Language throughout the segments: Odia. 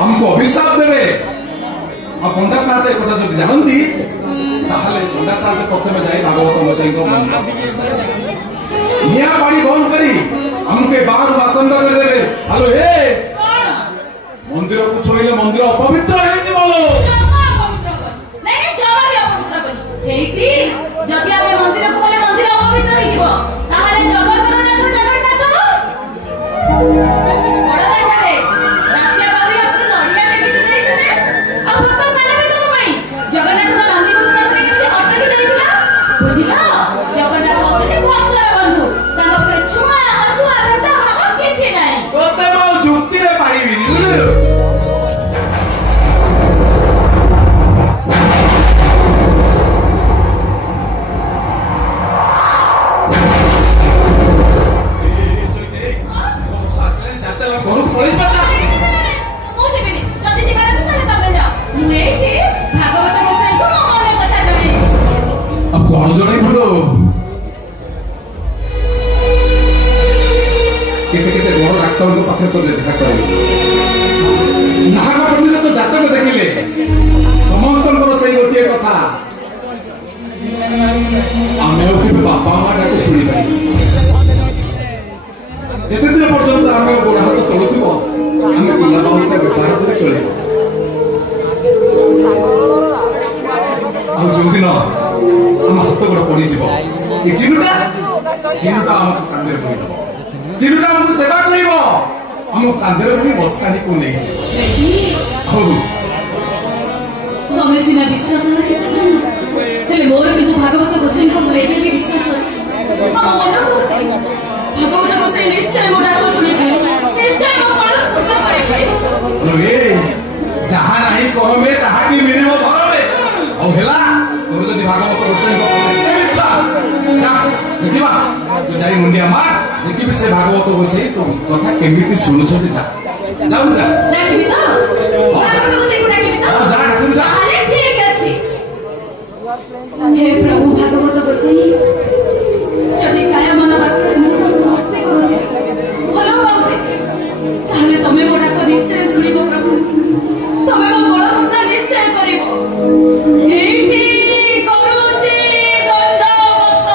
हमको अभिशाप देवे और पंडा साहब एक जो जानती पंडा साहब प्रथम जाए भागवत गोसाई निया पानी बंद करी हमके बाहर बासन करदे। हेलो हे मंदिर को छोइले मंदिर अपवित्र है बोलो नहीं जमा भी अपवित्र बनी हेती जदि आमे मंदिर को गले मंदिर अपवित्र होई जीवो ताहाले जगतर नाथ जगन्नाथ बड़ दांडरे रासिया बाबरी अत्र नडिया टेकी देइतले आ भक्त साले को भाई जगन्नाथ को नंदी को सुना के अटकी देइतला बुझिला जगन्नाथ होते भक्तर बंधु तांग पर छुआ अछुआ भेदा भाव किछि नाही तोते मो जुक्ति रे पाइबी समस्त से गोटे कथा आम बापा माँ डाक शुणी जिते दिन पर्यंत आम गोड़ हाथ चलुव आम पिला बाउंसा व्यवहार कर चल जो दिन आम हाथ गोड़ पड़ चिनुटा चिनुटा आम कांदे बोईदब चिनुटा आमको सेवा कर आम कांदे बोई बसाणी को नहीं तमें सीना विश्वास हेले मोर किंतु भागवत गोसाई भी विश्वास अच्छे मन कहते भागवत गोसाई निश्चय मो डाक शुणी निश्चय मो फल पूर्ण करे जहाँ नहीं करमे ताहा की मिलिबो धरमे औ हेला तोर जदि भागवत गोसाई विश्वास जा देखिबा तो जाई मुंडिया मार देखिबे से भागवत गोसाई तो कथा केमिति सुनुछथि जा जाऊ जा डाकिबी तो भागवत गोसाई को डाकिबी तो जा डाकुन जा ठीक अछि हे प्रभु भागवत गोसाई जदि काया मन बाक्य भक्ति करोति भलो पाउते ताहले तमे मोडा को निश्चय सुनिबो प्रभु तमे मो गोळ मुद्दा निश्चय करिबो एठी करूची दंडवत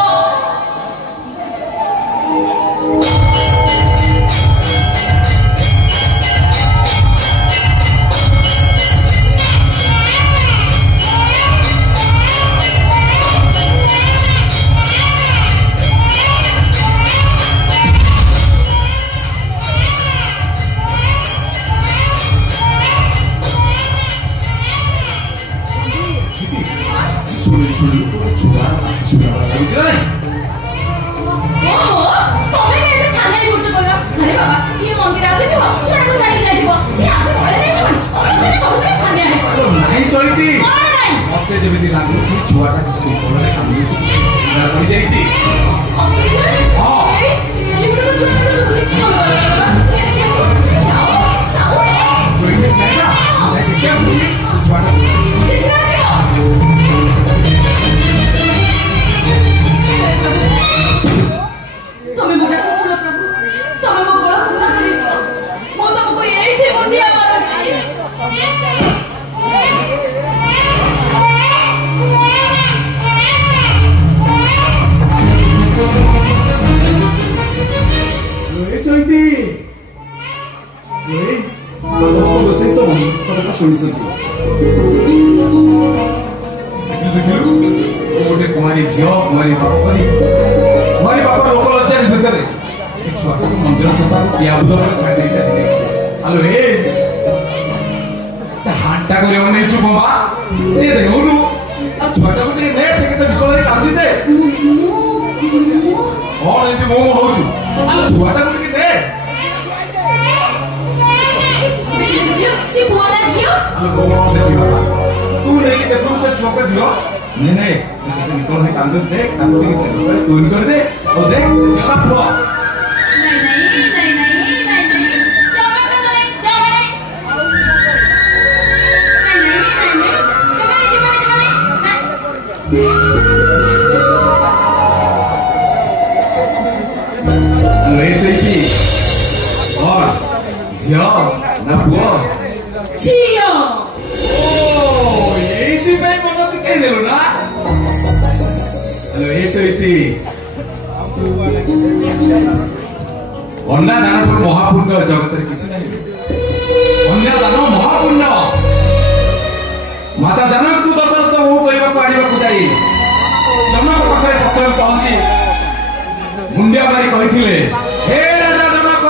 छुआटा किसी तमें मोटा को सुनो प्रभु तमें मो गोळ पूर्ण करि दियो मो तो ଏଇ ଭାଗବତ ରୋଷେଇ ତ କଥା ଶୁଣିଛନ୍ତି। ଦେଖିଲୁ ଓ ଗୋଟେ କୁଆରୀ ଝିଅ କୁଆରୀ ବାପ ଲୋକ ଲଜ୍ଜାରେ ଭିତରେ ଏ ଛୁଆଟାକୁ ମନ୍ଦିର ସଭାକୁ ପିଆବୁଦ ପରେ ଛାଡ଼ି ଦେଇ ଚାଲିଯାଇଛି। ଆଲୋ ହାଟଟା କରି ଅନେଇଛୁ ବାବା ଏ ଦେଖୁନୁ ଆଉ ଛୁଆଟାକୁ ଟିକେ ନେ ସେ କେତେ ବିକଳ ହେଇ କାନ୍ଦୁଛି ଦେ କଣ ଏମିତି ମୁଁ ହଉଛୁ ଆଉ ଛୁଆଟାକୁ ଟିକେ ଦେ ସେ ପୁଅଟା ଝିଅ ଦେଖି ବାବା ତୁ ନେଇକି ଦେଖୁନୁ ସେ ଛୁଆଟା ଝିଅ ନେ ସେ କେତେ ବିକଳ ହେଇ କାନ୍ଦୁଛି ଦେ ତାକୁ ଟିକେ ତୁଇନ କରିଦେ ଆଉ ଦେଖ ସେ ଝିଅଟା ପୁଅ ଝିଅ ନା ପୁଅ ଝିଅ ଏଇଥିପାଇଁ ମନ ଶିଖେଇ ଦେଲୁ ନା ଏ ଚୈତି ଅନ୍ୟ ଦାନଠାରୁ ମହାପୁଣ୍ୟ ଜଗତରେ କିଛି ନାହିଁ। ଅନ୍ୟ ଦାନ ମହାପୁଣ୍ୟ। ମାତା ଜନକଙ୍କୁ ଦଶରଥ ମୁଁ କରିବାକୁ ଆଣିବାକୁ ଯାଇ ଜନକ ପାଖରେ ପ୍ରଥମେ ପହଞ୍ଚି ମୁଣ୍ଡିଆ ମାରି କହିଥିଲେ ହେ ରାଜା ଜନକ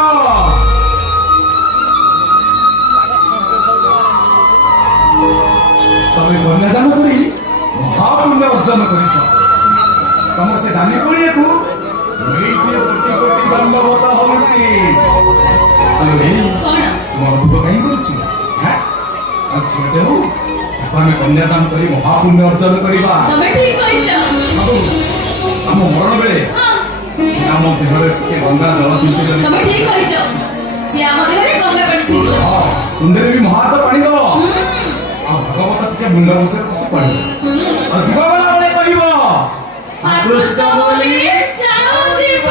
ତମେ କନ୍ୟାଦାନ କରି ମହାପୁଣ୍ୟ ଅର୍ଜନ କରିଛ। ତମର ସେ ଦାନୀ ପଡ଼ିଆକୁ କୋଟି କୋଟି ଦଣ୍ଡବତ ହଉଛି। ତୁମ ଅଦ୍ଭୁତ କାହିଁ କରୁଛୁ ଆଉ ଝିଅଟେ ହଉ ତାକୁ ଆମେ କନ୍ୟାଦାନ କରି ମହାପୁଣ୍ୟ ଅର୍ଜନ କରିବା। ଆମ ମରଣ ବେଳେ ଆମ ଦେହରେ ସେ ଗଙ୍ଗା ଜଳ ଛିଞ୍ଚି କୁଣ୍ଡରେ ବି ମହାତ ପାଣି ଦବ ଆଉ ଭଗବତ ଟିକେ ମୁଣ୍ଡ ବସରେ ବସି ପଡ଼ିବ ଆଉ ଯିବ ବେଳେ କହିବ କୃଷ୍ଣ ବୋଲି ଚାଲ ଯିବ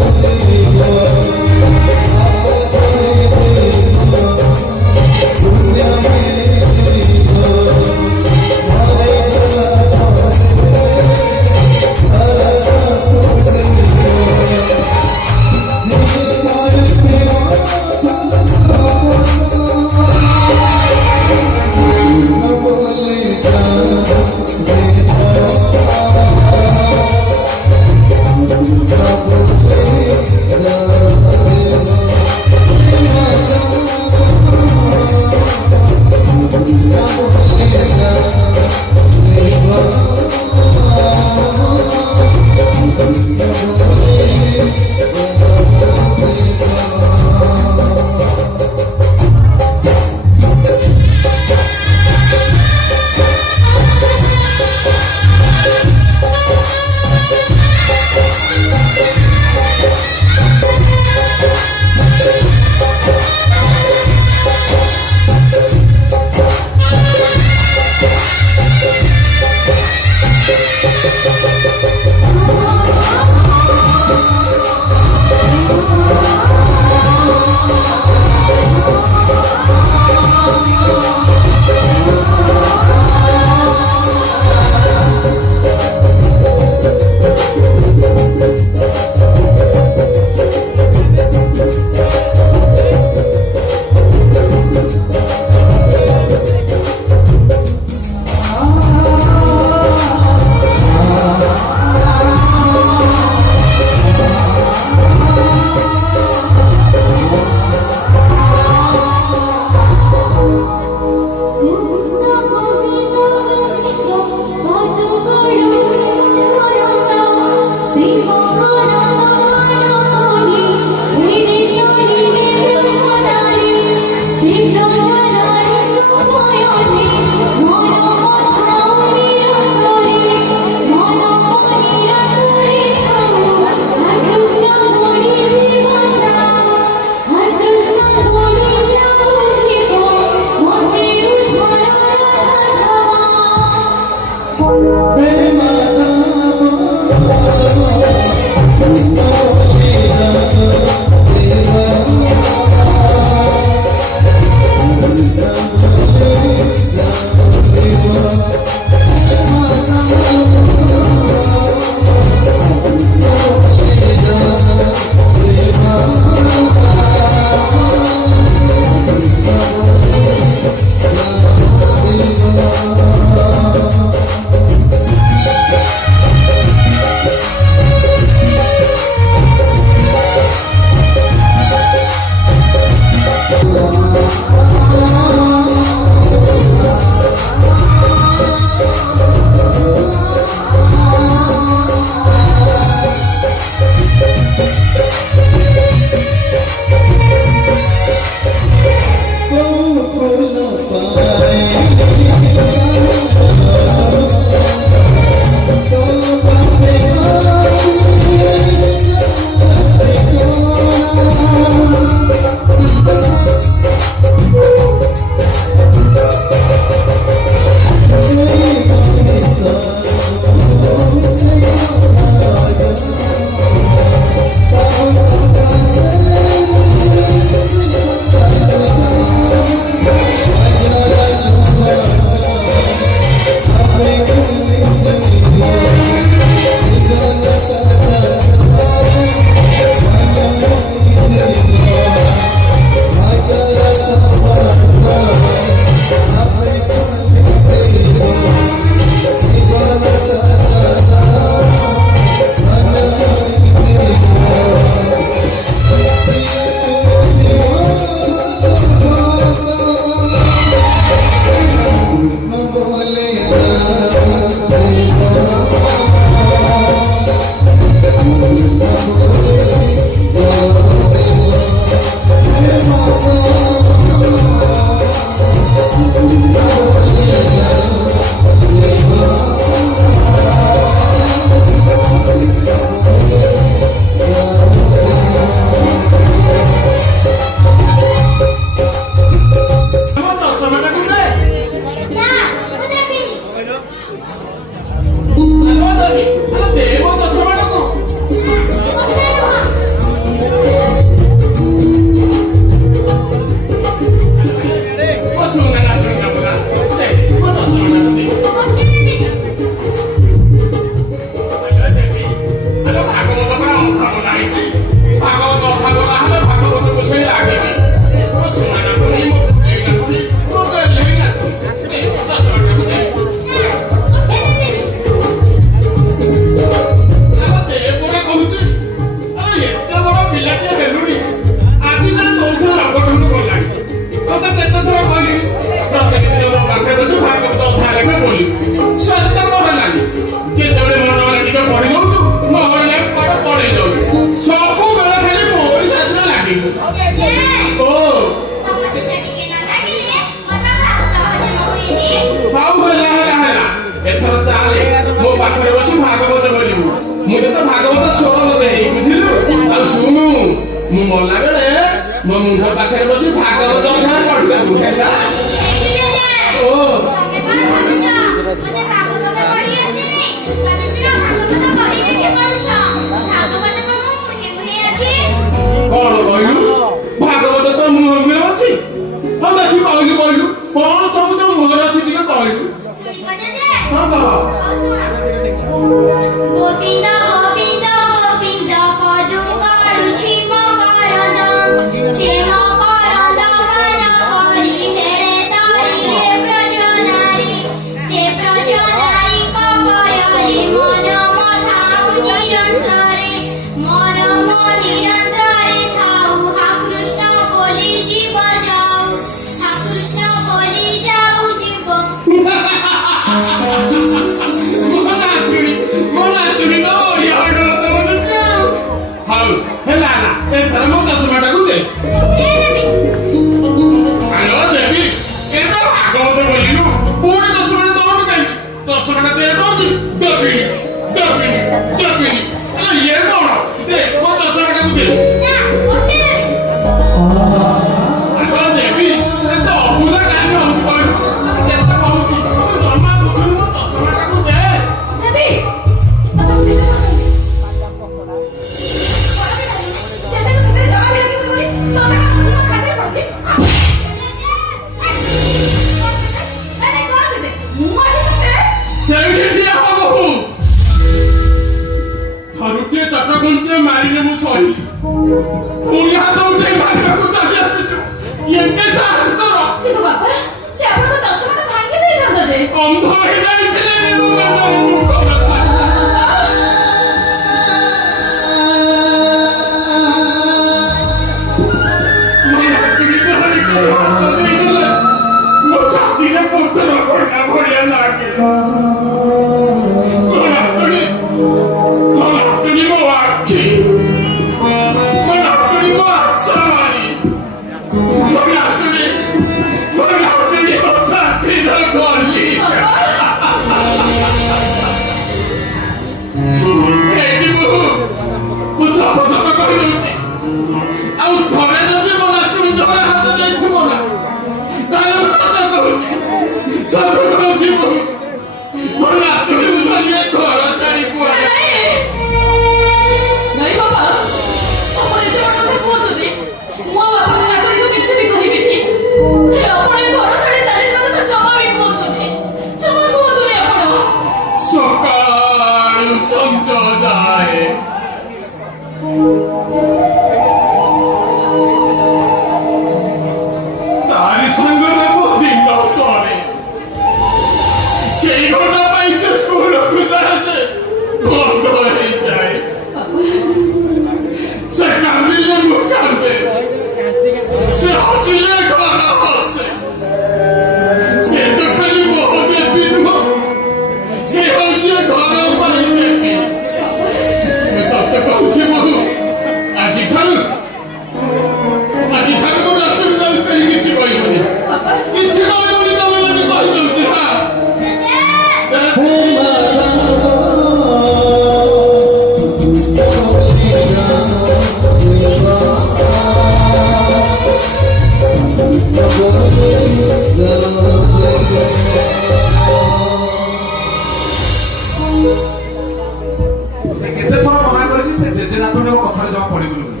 ସେ ଜେଜେ ନାତୁଣୀଙ୍କ କଥାରେ ଜମା ପଡିବୁନି ବୋଲି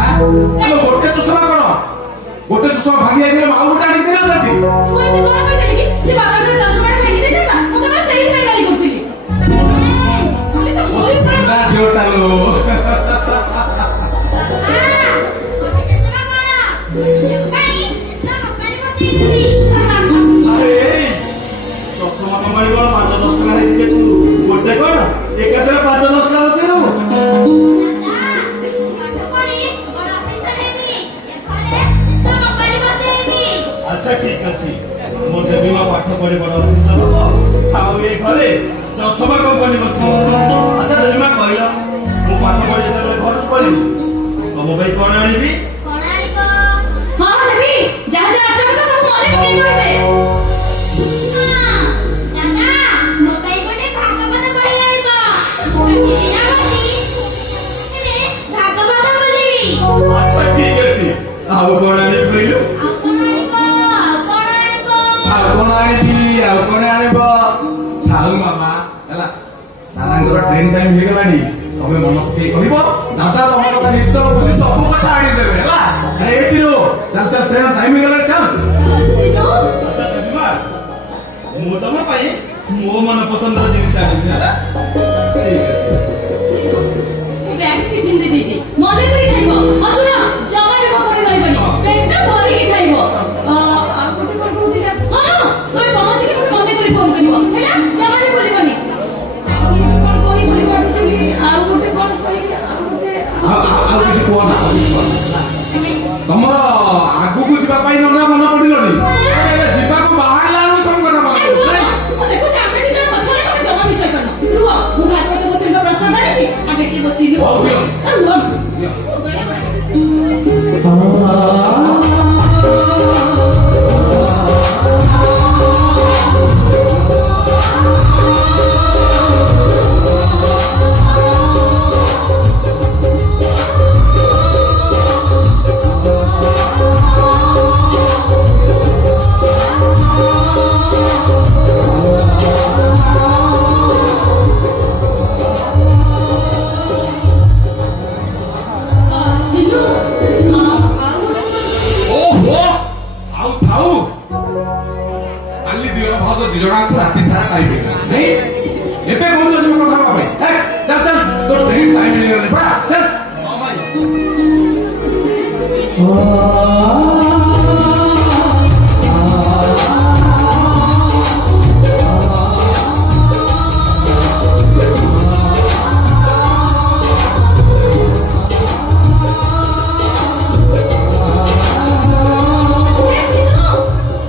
ଆଁ ଆଲୋ ଗୋଟେ ଚଷମା କଣ ଗୋଟେ ଚଷମା ଭାଙ୍ଗି ଯାଇଥିଲେ ଆଉ ଗୋଟେ ଆଣିକି ଦେଇନଥାନ୍ତି ମୁଁ ଏତେ କଣ କହିଥିଲି କି ସେ ବାବା ଯୋଉ ଚଷମାଟା ଭାଙ୍ଗି ଦେଇଥାନ୍ତା ମୁଁ କେବଳ ସେଇଥିପାଇଁ ଗାଳି କରୁଥିଲି ଖାଲି ତ ଓ ମୋରି ଉପରେ ସୁନା ଝିଅଟା ଲୋ ଆରେ ଏଇ ଚଷମା କମ୍ପାନୀ କଣ 5-10 ଟଙ୍କା ହେଇଛି ତୁ ଗୋଟେ କଣ ଏକାଥରେ 5-10 ଟଙ୍କା ବସେଇ ଦବୁ ଆଚ୍ଛା ଠିକ ଅଛି ମୋ ଦେବୀ ମା ପାଠ ପଢି ବଡ ଅଫିସର ହବ ଆଉ ଏ ଘରେ ଚଷମା କମ୍ପାନୀ ବସିବ ଆଚ୍ଛା ଦେବୀ ମା କହିଲ ମୁଁ ପାଠ ପଢି ଯେତେବେଳେ ଘରକୁ ପଳେଇବି ତମ ପାଇଁ କଣ ଆଣିବି ହଁ ଦେବି ଯାହା ଯାହା ଆସିବା କଥା ସବୁ ମନେ ପକେଇ କହିଦେ ଆଚ୍ଛା ଠିକ ଅଛି ଆଉ କଣ ଆଣିବି କହିଲୁ ଆଉ କଣ ଆଣିବ ଥାଉ ମାମା ହେଲା ଦାଦାଙ୍କର ଟ୍ରେନ୍ ଟାଇମ୍ ହେଇଗଲାଣି ତମେ ମନ ପକେଇ କହିବ ଦାଦା ତମ କଥା ନିଶ୍ଚୟ ବୁଝି ସବୁ କଥା ଆଣିଦେବେ ହେଲା ଆରେ ଏ ଚିରୁ ଚାଲ ଚାଲ ଟ୍ରେନ୍ ଟାଇମ୍ ହେଇଗଲାଣି ଚାଲ ଚିନୁ ଆଚ୍ଛା ଦେବୀ ମା ମୁଁ ତମ ପାଇଁ ମୋ ମନ ପସନ୍ଦର ଜିନିଷ ଆଣିବି ହେଲା ଠିକ ଅଛି ଚିନୁ ବ୍ୟାଗ ଟିଫିନ ଦେଇ ଦେଇଛି ମନେ କରି ଖାଇବ ଆଉ ଶୁଣ ଜମାରେ ଭୋକରେ ରହିବନି ପେଟ ଭରିକି ଖାଇବ ଆଉ ଗୋଟେ କଣ କହୁଥିଲି ହଁ ତମେ ପହଞ୍ଚିକି ପୁଣି ମନେ କରି ଫୋନ କରିବ ହେଲା ଜମାରେ ଭୁଲିବନି ଆଉ କଣ କହି ଭୁଲି ପାରୁଥିଲି ଆଉ ଗୋଟେ କଣ କହିବି ଆଉ ଗୋଟେ ଆଉ କିଛି କୁହ ନା ଆଉ କିଛି କୁହ ନା ତମର ଆଗକୁ ଯିବା ପାଇଁ ନନା ମନ ପଡିଲନି ଯିବାକୁ ବାହାରିଲା ବେଳକୁ ସବୁ କଥା ମନେ ପଡୁଛି ମୁଁ ଦେଖୁଛି ଆମେ ଦି ଜଣ କଥା ହେଲେ ତମେ ଜମା ବିଷୟ କରିନ ରୁହ ମୁଁ ଭାଗବତ ଗୋସାଇଙ୍କ ପ୍ରସାଦ ଆଣିଛି ଆମେ ଟିକେ ଚିନୁ ହଉ, ଦିଅ। ରୁହ ଦିଅ। ମୁଁ ବେଳେ ବେଳେ ଚିନୁ ଆଉ ଗୋଟେ ଓହୋ ଆଉ ଥାଉ କାଲି ଦିଅର ଭାଉଜ ଦି ଜଣଙ୍କୁ ରାତି ସାରା ଟାଇମ୍ ହେଇଗଲା ନାଇଁ ଏବେ କହୁଛ ଯିବ କଥା ହେବା ପାଇଁ ଚାଲ ଚାଲ ତୋ ଟ୍ରେନ୍ ଟାଇମ୍ ହେଇଗଲାଣି ପରା ଚାଲ ହଁ ଭାଇ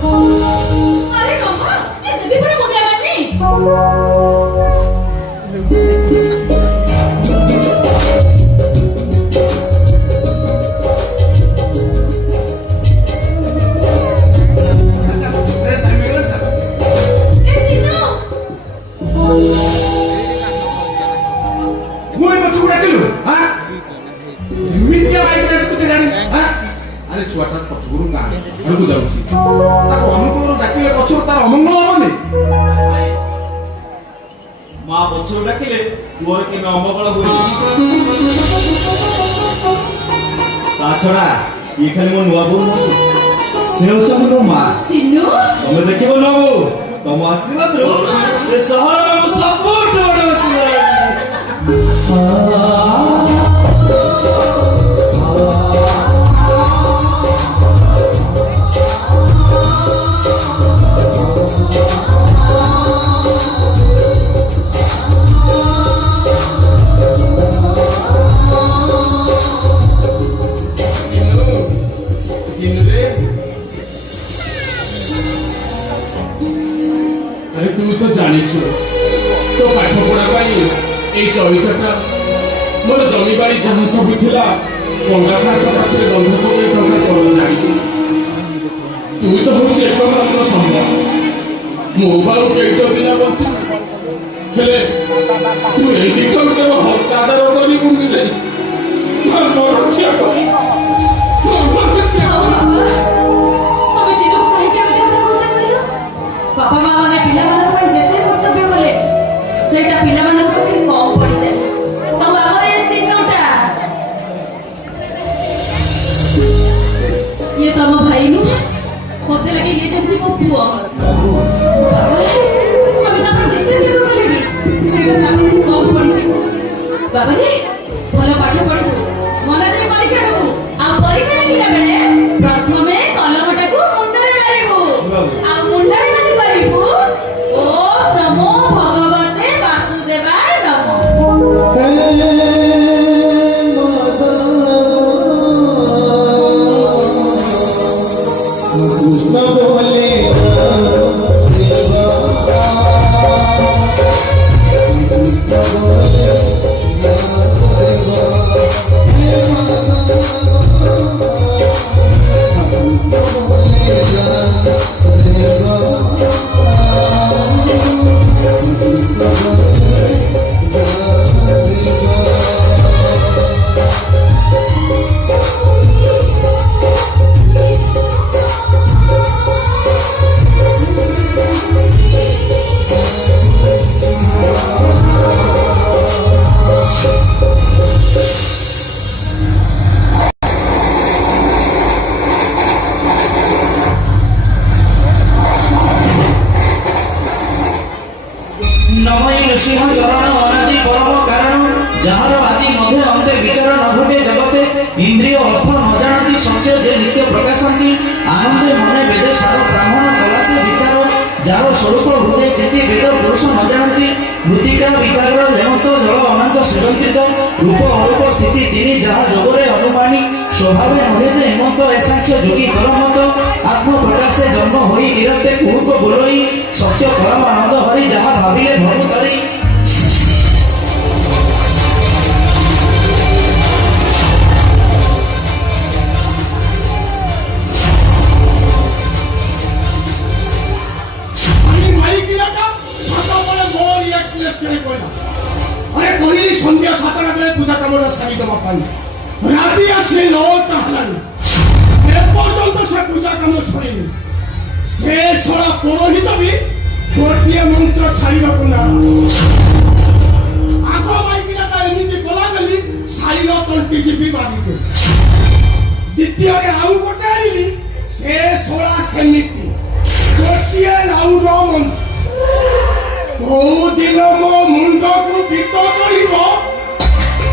अरे मामा ये देवी बड़ा मुंडिया बाटनी ଟ୍ରେନ୍ ଟାଇମ୍ ହେଇଗଲାଣି ଚାଲ ए चिन्नू ମୁଁ ଏ ପଛକୁ ଡାକିଲୁ ହଁ ଏମିତିଆ ବାଇକ୍ ରେ ତୁ ଜାଣି ହଁ ଆରେ ଛୁଆଟା ପଛରୁ ଗାଁ ଆଡ଼କୁ ଯାଉଛି ତାକୁ ଅନୁକୂଳରୁ ଡାକିଲେ ପଛରୁ ତାର ଅମଙ୍ଗଳ ହବନି ମା ପଛରୁ ଡାକିଲେ ପୁଅର କେବେ ଅମଙ୍ଗଳ ହୁଏ ତା ଛଡା ଇଏ ଖାଲି ମୋ ନୂଆ ବୋଉ ନୁହଁ। ସେ ହଉଛନ୍ତି ମୋ ମା चिन्नू ତମେ ଦେଖିବ ନବୁ ତମ ଆଶୀର୍ବାଦରୁ ସେ ସହରର ମୁଁ ସବୁଠୁ ବଡ ବ୍ୟକ୍ତି ହେବି। ଚିନ୍ନୁରେ ଆରେ ତୁ ତ ଜାଣିଛୁ ତୋ ପାଠ ପଢା ପାଇଁ ଏଇ ଚଳିତଟା ମୋର ଜମିବାଡି ଯାହା ସବୁ ଥିଲା ପଙ୍ଗା ସାର୍ଙ୍କ ପାଖରେ ବନ୍ଧକ କରି ଟଙ୍କା କଣ ଜାଣିଛି ତୁ ତ ହଉଛି ଏକମାତ୍ର ସମ୍ଭବ ମୋ ବାଉ କେଇଟ ଦିନ ବଞ୍ଚି ହେଲେ ତୁ ଏଇ ଦିଗରୁ କେବେ ହତାଦର କରିବୁନି ରେ ଧର୍ମ ରକ୍ଷା କରି ଧର୍ମ ରକ୍ଷା ଆଉ ବାବା ତମେ ଚିନ୍ନୁକୁ କାହିଁକି ଏମିତି କଥା କହୁଛ କହିଲ ବାପା ମା ମାନେ ପିଲାମାନଙ୍କ ପାଇଁ ଯେତେ କର୍ତ୍ତବ୍ୟ କଲେ ସେଇଟା ପିଲାମାନଙ୍କ ପାଖରେ କମ୍ ପଡିଯାଏ ଆଉ ଆମର ଏ ଚିହ୍ନଟା ପୁଅ ବାବା ଆମେ ତାକୁ ଯେତେ ଦିନ କଲେ ବି ସେଇଟା ତାକୁ କମ ପଡିଯିବ ବାବାରେ ଭଲ ପାଠ ପଢିବୁ ମନ ଦେଇ ପରୀକ୍ଷା ଦେବୁ ଆଉ ପରୀକ୍ଷା ଲେଖିଲା ବେଳେ ପ୍ରଥମେ କଲମଟାକୁ ମୁଣ୍ଡରେ ମାରିବୁ ଆଉ ମୁଣ୍ଡରେ ମାରି କରିବୁ ଓମ୍ ନମୋ ଭଗବତେ ବାସୁଦେବାୟ ନମଃ कृष्ण बोले नमय नृसिंह चरण अनादि परम कारण जार आदि मध्य अंते विचार न घटे जगते इंद्रिय अर्थ न जानती सत्य जे नित्य प्रकाशंती आनंदे मने वेद सार ब्राह्मण कला से विचार जार स्वरूप हृदय चेती वेद पुरुष न जानती मृतिका विचार लेमत जल अनंत सृजंत्रित रूप अरूप स्थिति तिनि जहा जगरे अनुमानी स्वभावे नहे जे हेमंत एसाख्य जोगी परमत आत्म प्रकाशे जन्म होई निरते कुहुक बोलई सत्य परम आनंद हरि जहा भाविले भरु धरी সন্ধ্যা 7টা বেলা পূজা কামড়া সারি দেওয়া পাই রাতে আসে 9টা হলানি এপর্যন্ত সে পূজা কাম সরেনি সে সরা পুরোহিত বি গোটিয়ে মন্ত্র ছাড়িବାକୁ না আগ মাইকিনা তা এମିତି গলা বেলি শাড়ির তন্টি চিপি মারিবে দ্বিতীୟରେ ଆଉ ଗୋଟେ ଆଣିଲି ସେ ସରା ସେମିତି ଗୋଟିଏ ଲାଉର ମନ୍ତ୍ର କୋଉ ଦିନ ମୋ ମୁଣ୍ଡକୁ ପିତ ଚଳିବ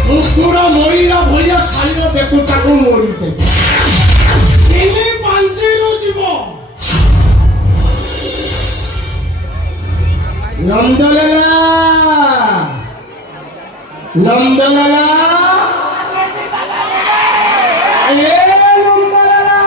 କୁକୁର ମରିଲା ଭଳିଆ ଶାଳୀର ବେକୁଟାକୁ ମୋଡ଼ିଦେବେ ତିନି ପାଞ୍ଚରୁ ଯିବ ନନ୍ଦଲାଲା ନନ୍ଦଲାଲା ଏ ନନ୍ଦଲାଲା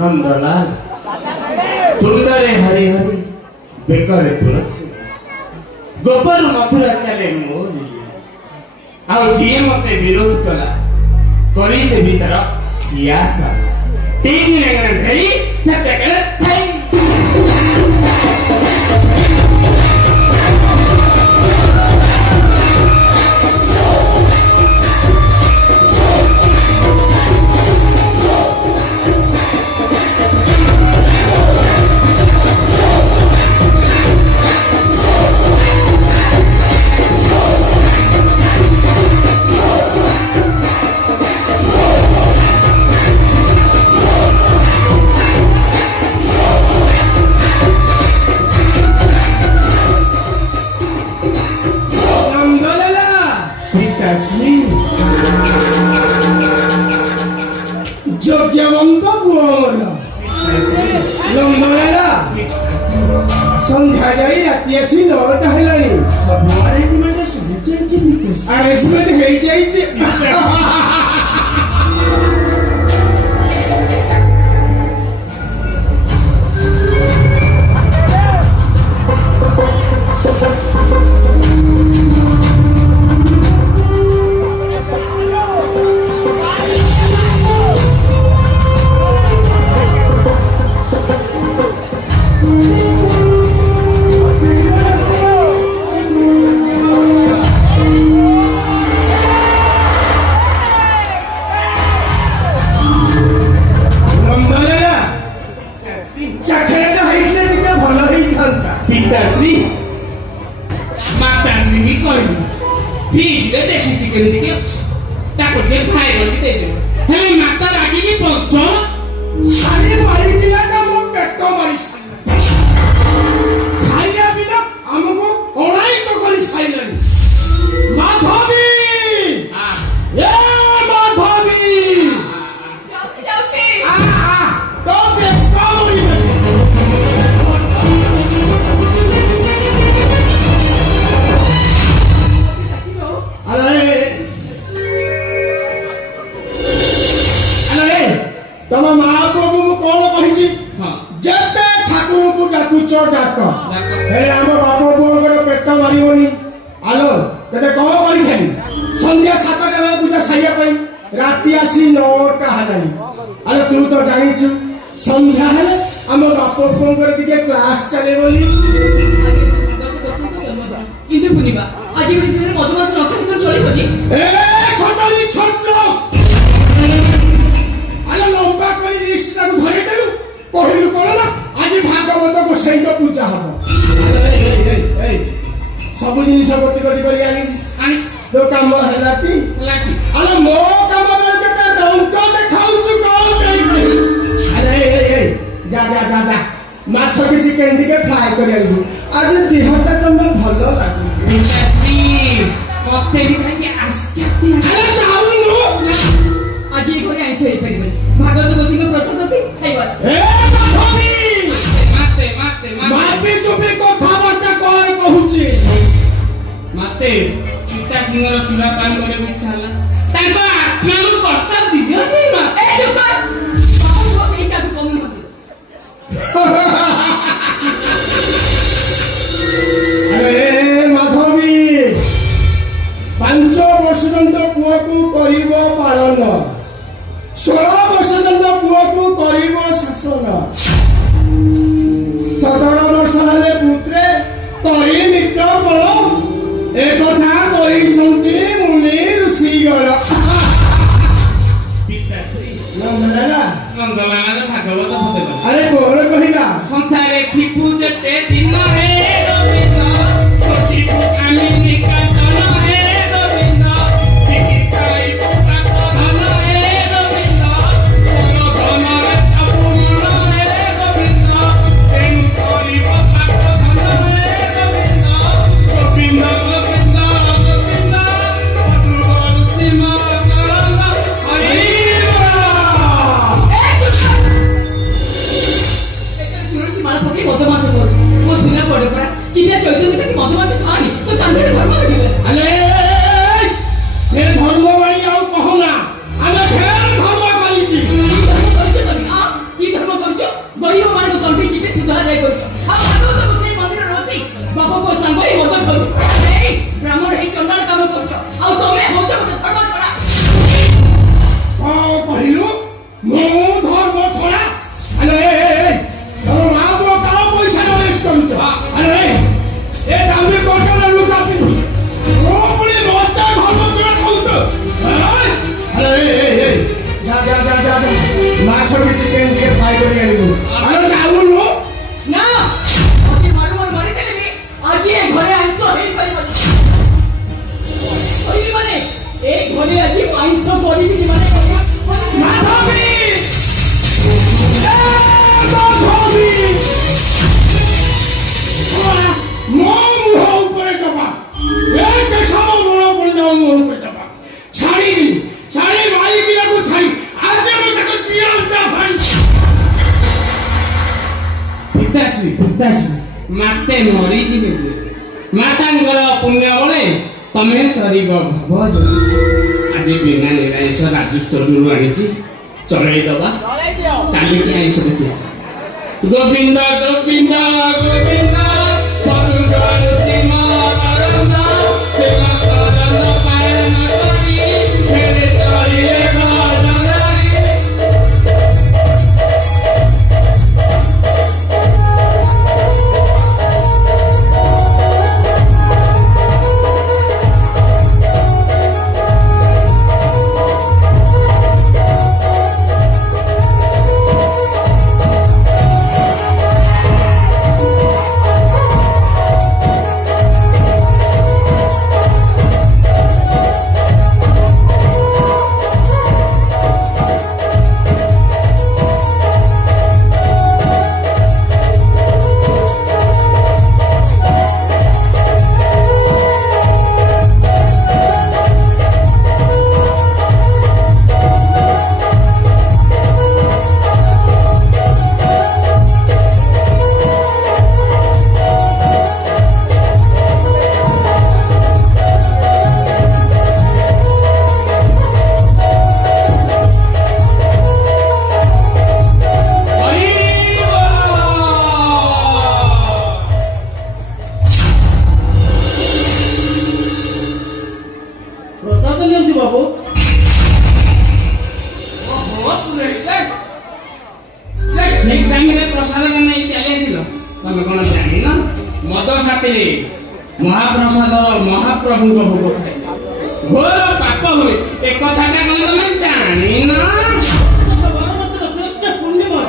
नंदलाल तुंडरे हरि हरि बेकरे तुलसी गोबर मथुरा चले मोर ଆଉ ଯିଏ ମତେ ବିରୋଧ କଲା କରିଦେବି ତାର ଚିଆ ଠିକ ନେଇ ଥାଇ যোগ্যবন্ত পুଅମର ଲମ୍ବରାଲା ସନ୍ଧ୍ୟା ଯାଇ ରାତି ଆସି 9ଟା ହେଲାଣି ଆରେଞ୍ଜମେଣ୍ଟ ହେଇଯାଇଛି କହୁଛି ହଁ। ଯେତେ ଠାକୁରଙ୍କୁ ଡାକୁଛ ଡାକ ଡାକ। ହେଲେ ଆମ ବାପ ପୁଅଙ୍କର ପେଟ ମାରିବନି। ଆଲୋ ତତେ କଣ କରିଥାନ୍ତି ସନ୍ଧ୍ୟା 7ଟା ବେଳେ ପୂଜା ସାରିବା ପାଇଁ ରାତି ଆସି 9ଟା ହେଲାଣି। ଆଲୋ ତୁ ତ ଜାଣିଛୁ ସନ୍ଧ୍ୟା ହେଲେ ଆମ ବାପ ପୁଅଙ୍କର ଟିକେ କ୍ଲାସ ଚାଲେ ବୋଲି। କିନ୍ତୁ ବୁଲିବା ଆଜି ଗୋଟେ ଦିନରେ ମଧୁମାସ ରକ୍ଷା କରି ଚଳିବନି। ଏ ଛୋଟଲି ଛୋଟ ଆଲୋ ଲମ୍ବା କରି ଲିଷ୍ଟ ତାକୁ ଧରେଇ ଦେଲୁ କହିଲୁ କଣ ନା ଆଜି ଭାଗବତ ଗୋସାଇଙ୍କ ପୂଜା ହବ। ଏଇ, ସବୁ ଜିନିଷ ଗୋଟି ଗୋଟି କରି ଆଣିବି ଆଣି ତୋ କାମ ହେଲା କି? ଲାଟି ଆଲୋ ମୋ କାମ ବେଳେ କେତେ ରଙ୍ଗ ଦେଖାଉଛୁ କଣ କରିବି? ଆରେ ଯା ଯା ଯା ଯା ମାଛ କି ଚିକେନ ଟିକେ ଫ୍ରାଏ କରି ଆଣିବୁ ଆଜି ଦେହଟା ଜମା ଭଲ ଲାଗୁନି। ମତେ ବି କାହିଁକି ଆସ୍ତେ ଆରେ ଚାହୁଁନୁ ଆଜି ଏ ଘରେ ଆଇଁଷ ହେଇପାରିବନି। ଭାଗବତ ଗୋଷୀଙ୍କ ପ୍ରସାଦ ଦେଇ ଖାଇବା ଅଛି। ଏ ବାଧବୀ ମାତେ ମାତେ ମାପି ଚୁପି କଥାବାର୍ତ୍ତା କଣ କହୁଛି? ମାତେ ପିତା ସିଂହର ସୁରା ପାନ କରିବାକୁ ଇଚ୍ଛା ହେଲା ତାଙ୍କ ଆତ୍ମାକୁ କଷ୍ଟ ଦିଅନି ମା ଏ ଚୁପ କର। ବାପା ପୁଅ କେହି କାହାକୁ କହୁନାହାନ୍ତି। ଆରେ ମାଧବୀ 5 ବର୍ଷ ପର୍ଯ୍ୟନ୍ତ ପୁଅକୁ କରିବ ପାଳନ 16 ବର୍ଷ ପର୍ଯ୍ୟନ୍ତ ପୁଅକୁ କରିବ ଶାସନ 17 ବର୍ଷ ହେଲେ ପୁତ୍ରେ କରି ନିତ୍ୟ ବଳ ଏ କଥା କହିଛନ୍ତି ମୁନି ଋଷିଗଣ। ପିତାଶ୍ରୀ ନନ୍ଦଲାଲା ନନ୍ଦଲାଲାର ଭାଗବତ ପଦେ ଗଲା ଆରେ କଣ କହିଲା? ସଂସାରେ ଥିପୁ ଯେତେ ଦିନ ହେ ଗୋବିନ୍ଦ ଖୋଜିବୁ ଆମେ ନିକାଶନ ହେ ଗୋବିନ୍ଦ ବିକିତାଇ ପୁସ୍ତକ ଧନ ହେ ଗୋବିନ୍ଦ ମୋର ଧନରେ ସବୁ ମନ ହେ ଗୋବିନ୍ଦ ତେଣୁ କରିବ ପାଠ ଧନ ହେ ଗୋବିନ୍ଦ ଗୋବିନ୍ଦ ଗୋବିନ୍ଦ ଗୋବିନ୍ଦ ମଧୁବରୁଚି ମୋ କରନ୍ଦ ହରି ତୁଳସୀ ମାଳ ପକେଇ ମଧୁମାସ କରୁଛୁ। ମୋ ସୁନା ପଡେ ପରା ଚିନ୍ତା ଚୈତନ୍ୟ କାଟି ମଧୁମାସ ଖାଆନି ତୋ କାନ୍ଧରେ ଧର୍ମ ଲାଗିବ। ଆଲେ ସେ ଧର୍ମ ବାଣୀ ଆଉ କହନା ଆମେ ଢେର ଧର୍ମ କରିଛି। କି ଧର୍ମ କରୁଛ ତମେ? କି ଧର୍ମ କରୁଛ? ଗରିବ ମାନଙ୍କୁ ତଣ୍ଟି ଚିପି ସୁଧ ଆଦାୟ କରୁଛ। ଆଉ ଭାଗବତ ଗୋସାଇ ମନ୍ଦିରରେ ବସି ବାପ ପୁଅ ସାଙ୍ଗ ହେଇ ମଦ ଖାଉଛ। ଏଇ ବ୍ରାହ୍ମଣ ହେଇ ଚଣ୍ଡାଳ କାମ କରୁଛ। ଆଉ ତମେ ହଉଛ ଗୋଟେ ଧର୍ମ ଛଡା। କଣ କହିଲୁ? ମୁଁ ଧର୍ମ ଛଡା? ଆଲେ ତମ ମା ପୁଅ କାଳ ପଇସା ୱେଷ୍ଟ କରୁଛ। ଆରେ ଏ ଦାମୀ କଟନ ଲୁଗା ପିନ୍ଧୁଛ ମୋ ପୁଣି ମତେ ଧର୍ମ ଛଡା କହୁଛ? ଆରେ ଯା ଯା ଯା ଯା ଯା ମାଛ କି ଚିକେନ ଟିକେ ଫ୍ରାଏ କରି ଆଣିବୁ। ଆରେ ଚାଉଳ ନା ଅତି ମାରୁ ମାରୁ ମାରିଦେଲେ ବି ଆଜି ଏ ଘରେ ଆଇଁଷ ହେଇପାରିବନି। କହିଲି ମାନେ ଏ ଘରେ ଆଜି ମୁଁ ଆଇଁଷ କରିବିନି ମାନେ ମାଧବୀ ମାଧବୀ ମୋ ମୁହ ଉପରେ ଚପା ଏ କେଶବ ମୂଳ ପଡ଼ିଯାଉ ମୁହ ଉପରେ ଚପା ଛାଡ଼ିଲି ଛାଡ଼ି ମାଇକିନାକୁ ଛାଡ଼ି ଆଜି ମୁଁ ତାକୁ ଜିଅନ୍ତା ଭାଇ। ପିତାଶ୍ରୀ ମାତେ ମରିଯିବେ ଯେ ମାତାଙ୍କର ପୁଣ୍ୟ ବଳେ ତମେ କରିବ ଭବ ଆଜି ବିନା ନିରାମିଷ ରାଜସ୍ତରରୁ ଆଣିଛି ଚଳେଇ ଦବା ଚାଲିକି ଆଇଁଷ ଦେଖିବା। ଗୋବିନ୍ଦ ଗୋବିନ୍ଦ ଗୋବିନ୍ଦ ମଧୁବରୁଚି ମୋ କରନ୍ଦ ସେବା କରନ୍ଦ ପାଳନ କରି ଫେରେ ଚଳିଲେ ଭଜନାରୀ। ତମେ କଣ ଜାଣିନ? ମଦ ସାଥିରେ ମହାପ୍ରସାଦର ମହାପ୍ରଭୁଙ୍କ ଭୋଗ ଖାଇଲେ ଘୋର ପାପ ହୁଏ। ଏ କଥାଟା କଣ ତମେ ଜାଣିନ? ବାରମାସର ଶ୍ରେଷ୍ଠ ପୂର୍ଣ୍ଣିମା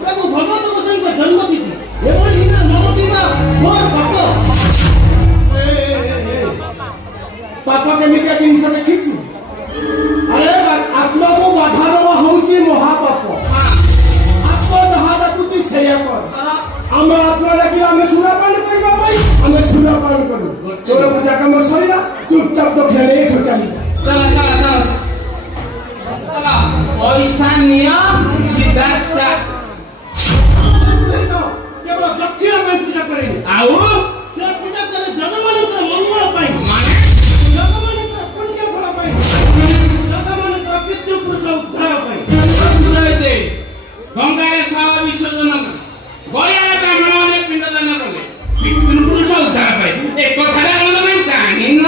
ପ୍ରଭୁ ଭଗବତ ଗୋସାଇଙ୍କ ଜନ୍ମତିଥି ଏଭଳି ଦିନରେ ମଦ ପିଇବା ମୋର ପାପ। ପାପ କେମିତିଆ ଜିନିଷ ଦେଖିଛୁ? ଆରେ ଆତ୍ମାକୁ ବାଧା ଦେବା ହଉଛି ମହାପାପ। ଆତ୍ମା ଯାହା ଡାକୁଛି ସେଇଆ କର। ଆମେ ଆତ୍ମା ଡାକିବା ଆମେ ସୁରାପାନ କରିବା ପାଇଁ ଆମେ ସୁରାପାନ କରୁ। ତୋର ପୂଜା କାମ ସରିଲା ଚୁପଚାପ ଦକ୍ଷିଣ ନେଇ ଏଠୁ ଚାଲିଯା। ଚାଲ ଚାଲ ଚାଲ ଚାଲ ପଇସା ନିଅ ସିଧା କେବଳ ଦକ୍ଷିଣ ପାଇଁ ପୂଜା କରେନି, ଆଉ ସେ ପୂଜା କରେ ଜନମାନଙ୍କର ମଙ୍ଗଳ ପାଇଁ, ମାନେ ଜନମାନଙ୍କର ପୁଣ୍ୟ ଫଳ ପାଇଁ, ଜନମାନଙ୍କର ପିତୃପୁରୁଷ ଉଦ୍ଧାର ପାଇଁ। ଦେ ଗଙ୍ଗାରେ ଶବ ବିସର୍ଜନ ଗୟାରେ ବ୍ରାହ୍ମଣମାନେ ପିଣ୍ଡଦାନ କଲେ ପିତୃପୁରୁଷ ଉଦ୍ଧାର ପାଇଁ। ଏ କଥାଟା କଣ ତମେ ଜାଣିନ?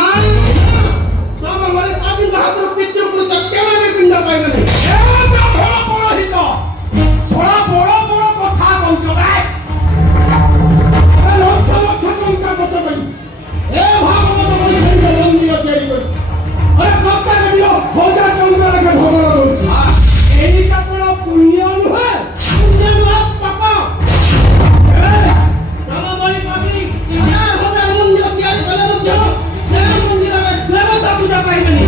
ତମ ଘରେ ପାପୀଙ୍କ ହାତରୁ ପିତୃପୁରୁଷ କେବେ ବି ପିଣ୍ଡ ପାଇବେ ନାହିଁ। ପୌରୋହିତ ଶଳା ବଡ ବଡ କଥା କହୁଛ ଲକ୍ଷ ଲକ୍ଷ ଟଙ୍କା ଖର୍ଚ୍ଚ କରି ଏ ଭାଗବତ ବୈଷୟିକ ମନ୍ଦିର ତିଆରି କରିଛି। ଆରେ ପ୍ରତ୍ୟେକ ଦିନ 1000 ଟଙ୍କା ଲେଖେ ଭୋଗ ଦଉଛି। ଏଇଟା କଣ ପୁଣ୍ୟ ନୁହେଁ? ପୁଣ୍ୟ ନୁହେଁ ପାପ। ଜନବଳି ପାପୀ 1000 ମନ୍ଦିର ତିଆରି କଲେ ମଧ୍ୟ ସେ ମନ୍ଦିରରେ ଦେବତା ପୂଜା ପାଇବେନି।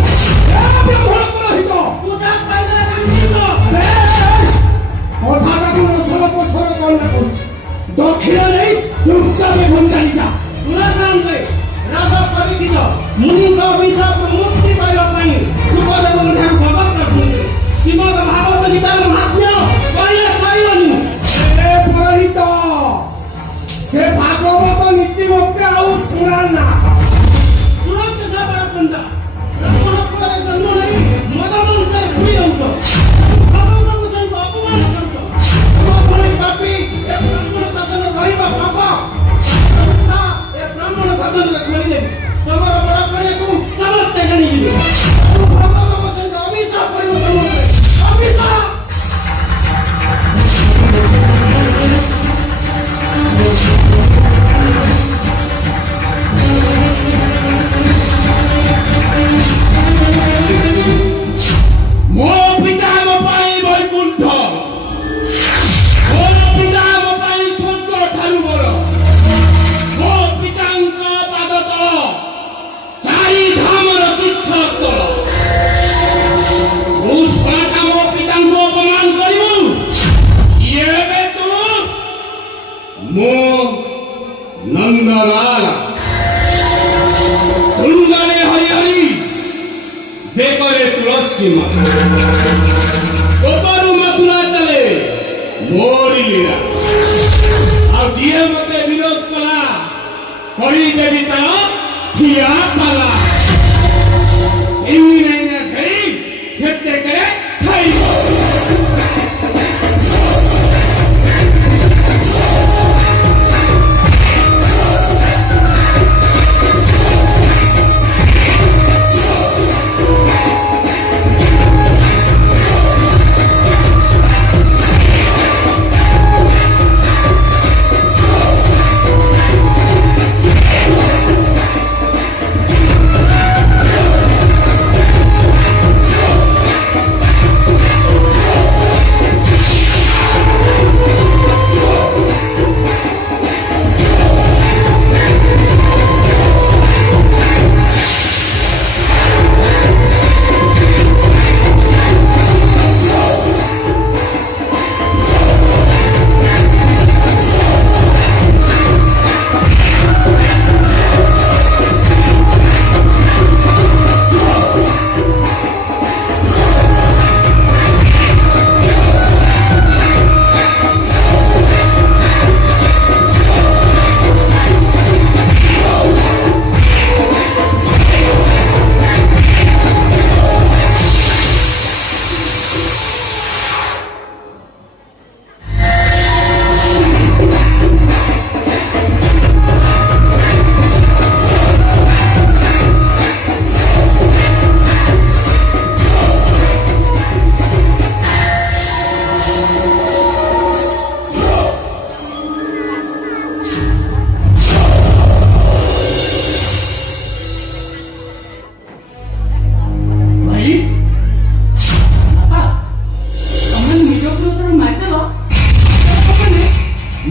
ପୂଜା ପାଇବେ କଥାଟାକୁ ରସଲପସର କଣ କରୁଛି? ଦକ୍ଷିଣ ନେଇ ଚୁପଚାପ ଘୁଞ୍ଚାଲିଯା। ଶୁଣାଶାନ୍ତେ ରାଜ ପରିଚିତ ମୁନିଙ୍କ ଅଭିଶାପରୁ ମୁକ୍ତି ପାଇବା ପାଇଁ ସୁଖଦେବଙ୍କ ଠାରୁ ଭଗବତ ଶୁଣିଲେ ଶ୍ରୀମଦ ଭାଗବତ ଗୀତାର ମହାତ୍ମ୍ୟ କହିଲେ ସରିବନି। ପରହିତ ସେ ଭାଗବତ ନୀତି ମତେ ଆଉ ଶୁଣା ନା ଶୁଣନ୍ତୁ ସବର ପଣ୍ଡା ବ୍ରାହ୍ମଣ କୁଳରେ ଜନ୍ମ ନେଇ ମଦ ବଂଶରେ ଭୁଲି ରହୁଛ। ଭଗବତଙ୍କୁ ସହିତ ଅପମାନ କରୁଛ। ତମ ଭଳି ପାପୀ ଏ ବ୍ରାହ୍ମଣ ଶାସନରେ ରହିବା ପାପ। ଏ ବ୍ରାହ୍ମଣ ଶାସନରେ ଖୋଲିଦେବି ତମର ବଡ କରିବାକୁ ସମସ୍ତେ ଜାଣିଯିବେ। ଭଗବତଙ୍କ ସହିତ ଅଭିଶାପ ପଡ଼ିବ ତମ ଉପରେ। ଅଭିଶାପ ମୋ ପିତା ମୋ ପାଇଁ ବୈକୁଣ୍ଠ, ମୋ ପିତା ମୋ ପାଇଁ ସ୍ୱର୍ଗ ଠାରୁ ବଡ଼। ମୋ ପିତାଙ୍କ ପାଦ ତଳ 4 ଧାମର ତୀର୍ଥସ୍ଥଳ। ମୁଁ ଶଳାଟା ମୋ ପିତାଙ୍କୁ ଅପମାନ କରିବୁ? ଏବେ ତୁ ମୁଁ ନନ୍ଦଲାଲ ତୁଣ୍ଡରେ ହରିହରି ବେକରେ ତୁଳସୀ ମାলা ଗୋପରୁ ମଥୁରା ଚାଲେ ମୋରି ଲୀଳା। ଆଉ ଯିଏ ମତେ ବିରୋଧ କଲା କରିଦେବି ତାର ଠିଆ ପାଲା। ଏମିତି ନାଇଁ ନା ଖାଇ କେତେ କରେ ଖାଇବ।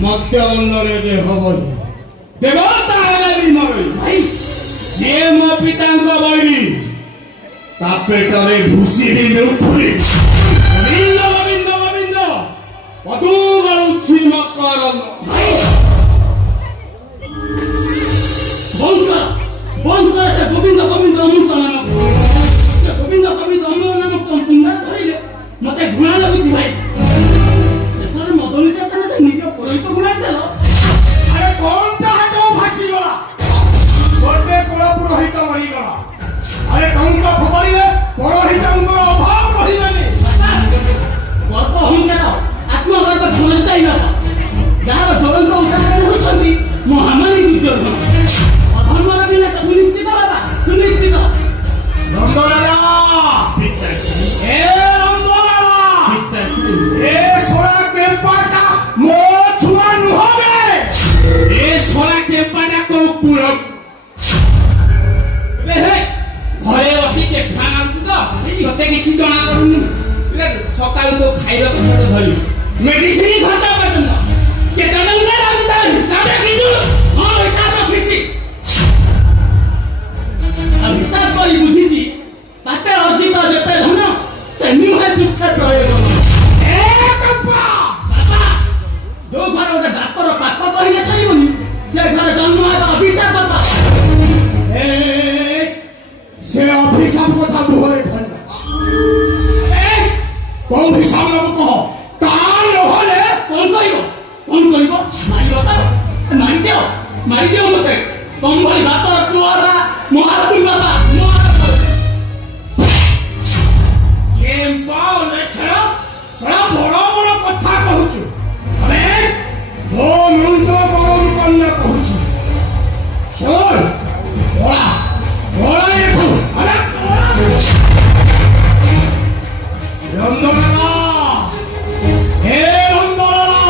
ମତ୍ୟ ମଣ୍ଡଳରେ ଦେହ ବହି ଦେବ ତାହେଲେ ବି ନବେ ଭାଇ ଯିଏ ମୋ ପିତାଙ୍କ ବୈରୀ ତା ପେଟରେ ଭୁଷିବି ନେଉଥିଲି ଗୋବିନ୍ଦ ଗୋବିନ୍ଦ ଗୋବିନ୍ଦ ପଦୁ ଗଳୁଛି ମକର ଭାଇ ବନ୍ଦ କର ସେ ଗୋବିନ୍ଦ ଗୋବିନ୍ଦ ଅମୃତ ନାମ ସେ ଗୋବିନ୍ଦ ଗୋବିନ୍ଦ ଅମୃତ ନାମ ତୁଣ୍ଡା ଧରିଲେ ମତେ ଘୃଣା ଲାଗୁଛି ଭାଇ ଶେଷରେ ମଦ ନିଶା କଲେ ସେ ନିଜ ପୁରୋହିତ ଗୁଣାଇ ଦେଲ ଆରେ କଣଟା ହାତ ଭାସିଗଲା ଗୋଟେ କୁଳ ପୁରୋହିତ ମରିଗଲା ଆରେ ଟଙ୍କା ଫୋପାଡ଼ିଲେ ପରହିତଙ୍କର ଅଭାବ ରହିଲାନି ଗର୍ବ ଅହଙ୍କାର ଆତ୍ମଗର୍ବ ସମସ୍ତେ ଯାହାର ଜ୍ୱଳନ୍ତ ଉଦାହରଣ ହେଉଛନ୍ତି ମହାମାରୀ ଦୁର୍ଯୋଧନ ଅଧର୍ମର ବିନାଶ ସୁନିଶ୍ଚିତ ବାବା ସୁନିଶ୍ଚିତ ନନ୍ଦଲାଲା ଏ ନନ୍ଦଲାଲା ଏ ଶଳା କେମ୍ପାଟା ମୋ ଛୁଆ ନୁହଁବେ ଏ ଶଳା କେମ୍ପାଟା କୋଉ କୁଳ ଘରେ ବସି କେଫା ମାରୁଛୁ ତ ତତେ କିଛି ଜଣା ପଡୁନି ସକାଳୁ ତ ଖାଇବା କଥା ଧରି ମେଡିସିନ ଖର୍ଚ୍ଚ ପର୍ଯ୍ୟନ୍ତ କେତେ ଟଙ୍କା ଲାଗୁଛି ତାର ହିସାବ ରଖିଛୁ ହଁ ହିସାବ ରଖିଛି ଆଉ ହିସାବ କରି ବୁଝିଛି ତାତେ ଅଧିକ ଯେତେ ଧନ ସେ ନୁହେଁ ଶିକ୍ଷା ପ୍ରୟୋଗ ଏ କେମ୍ପା ବାପା ଯୋଉ ଘରେ ଗୋଟେ ଡାକ୍ତର ପାପ କହିଲେ ସରିବନି ସେ ଘରେ ଜନ୍ମ ହେବା ଅଭିଶାପ ବାପା ଏ ସେ ଅଭିଶାପ କଥା ମୁହଁରେ ଧରିଲା କୋଉ ହିସାବ ନବୁ କହ ତା ନହେଲେ କଣ କରିବ ମାରିବ ତାର ମାରିଦିଅ ମତେ ତମ ଭଳି ବାପର ପୁଅରା ମହାରାଜ ବାପା କେମ୍ପା ଲେଖେଳ ବଡ଼ ବଡ଼ କଥା କହୁଛୁ ଆରେ ମୋ ମୁଣ୍ଡ ଗରମ କନ୍ୟା କହୁଛୁ ଶୁଣ ବଳା ଏଠୁ ଆରେ ନନ୍ଦଲାଲା ହେ ନନ୍ଦଲାଲା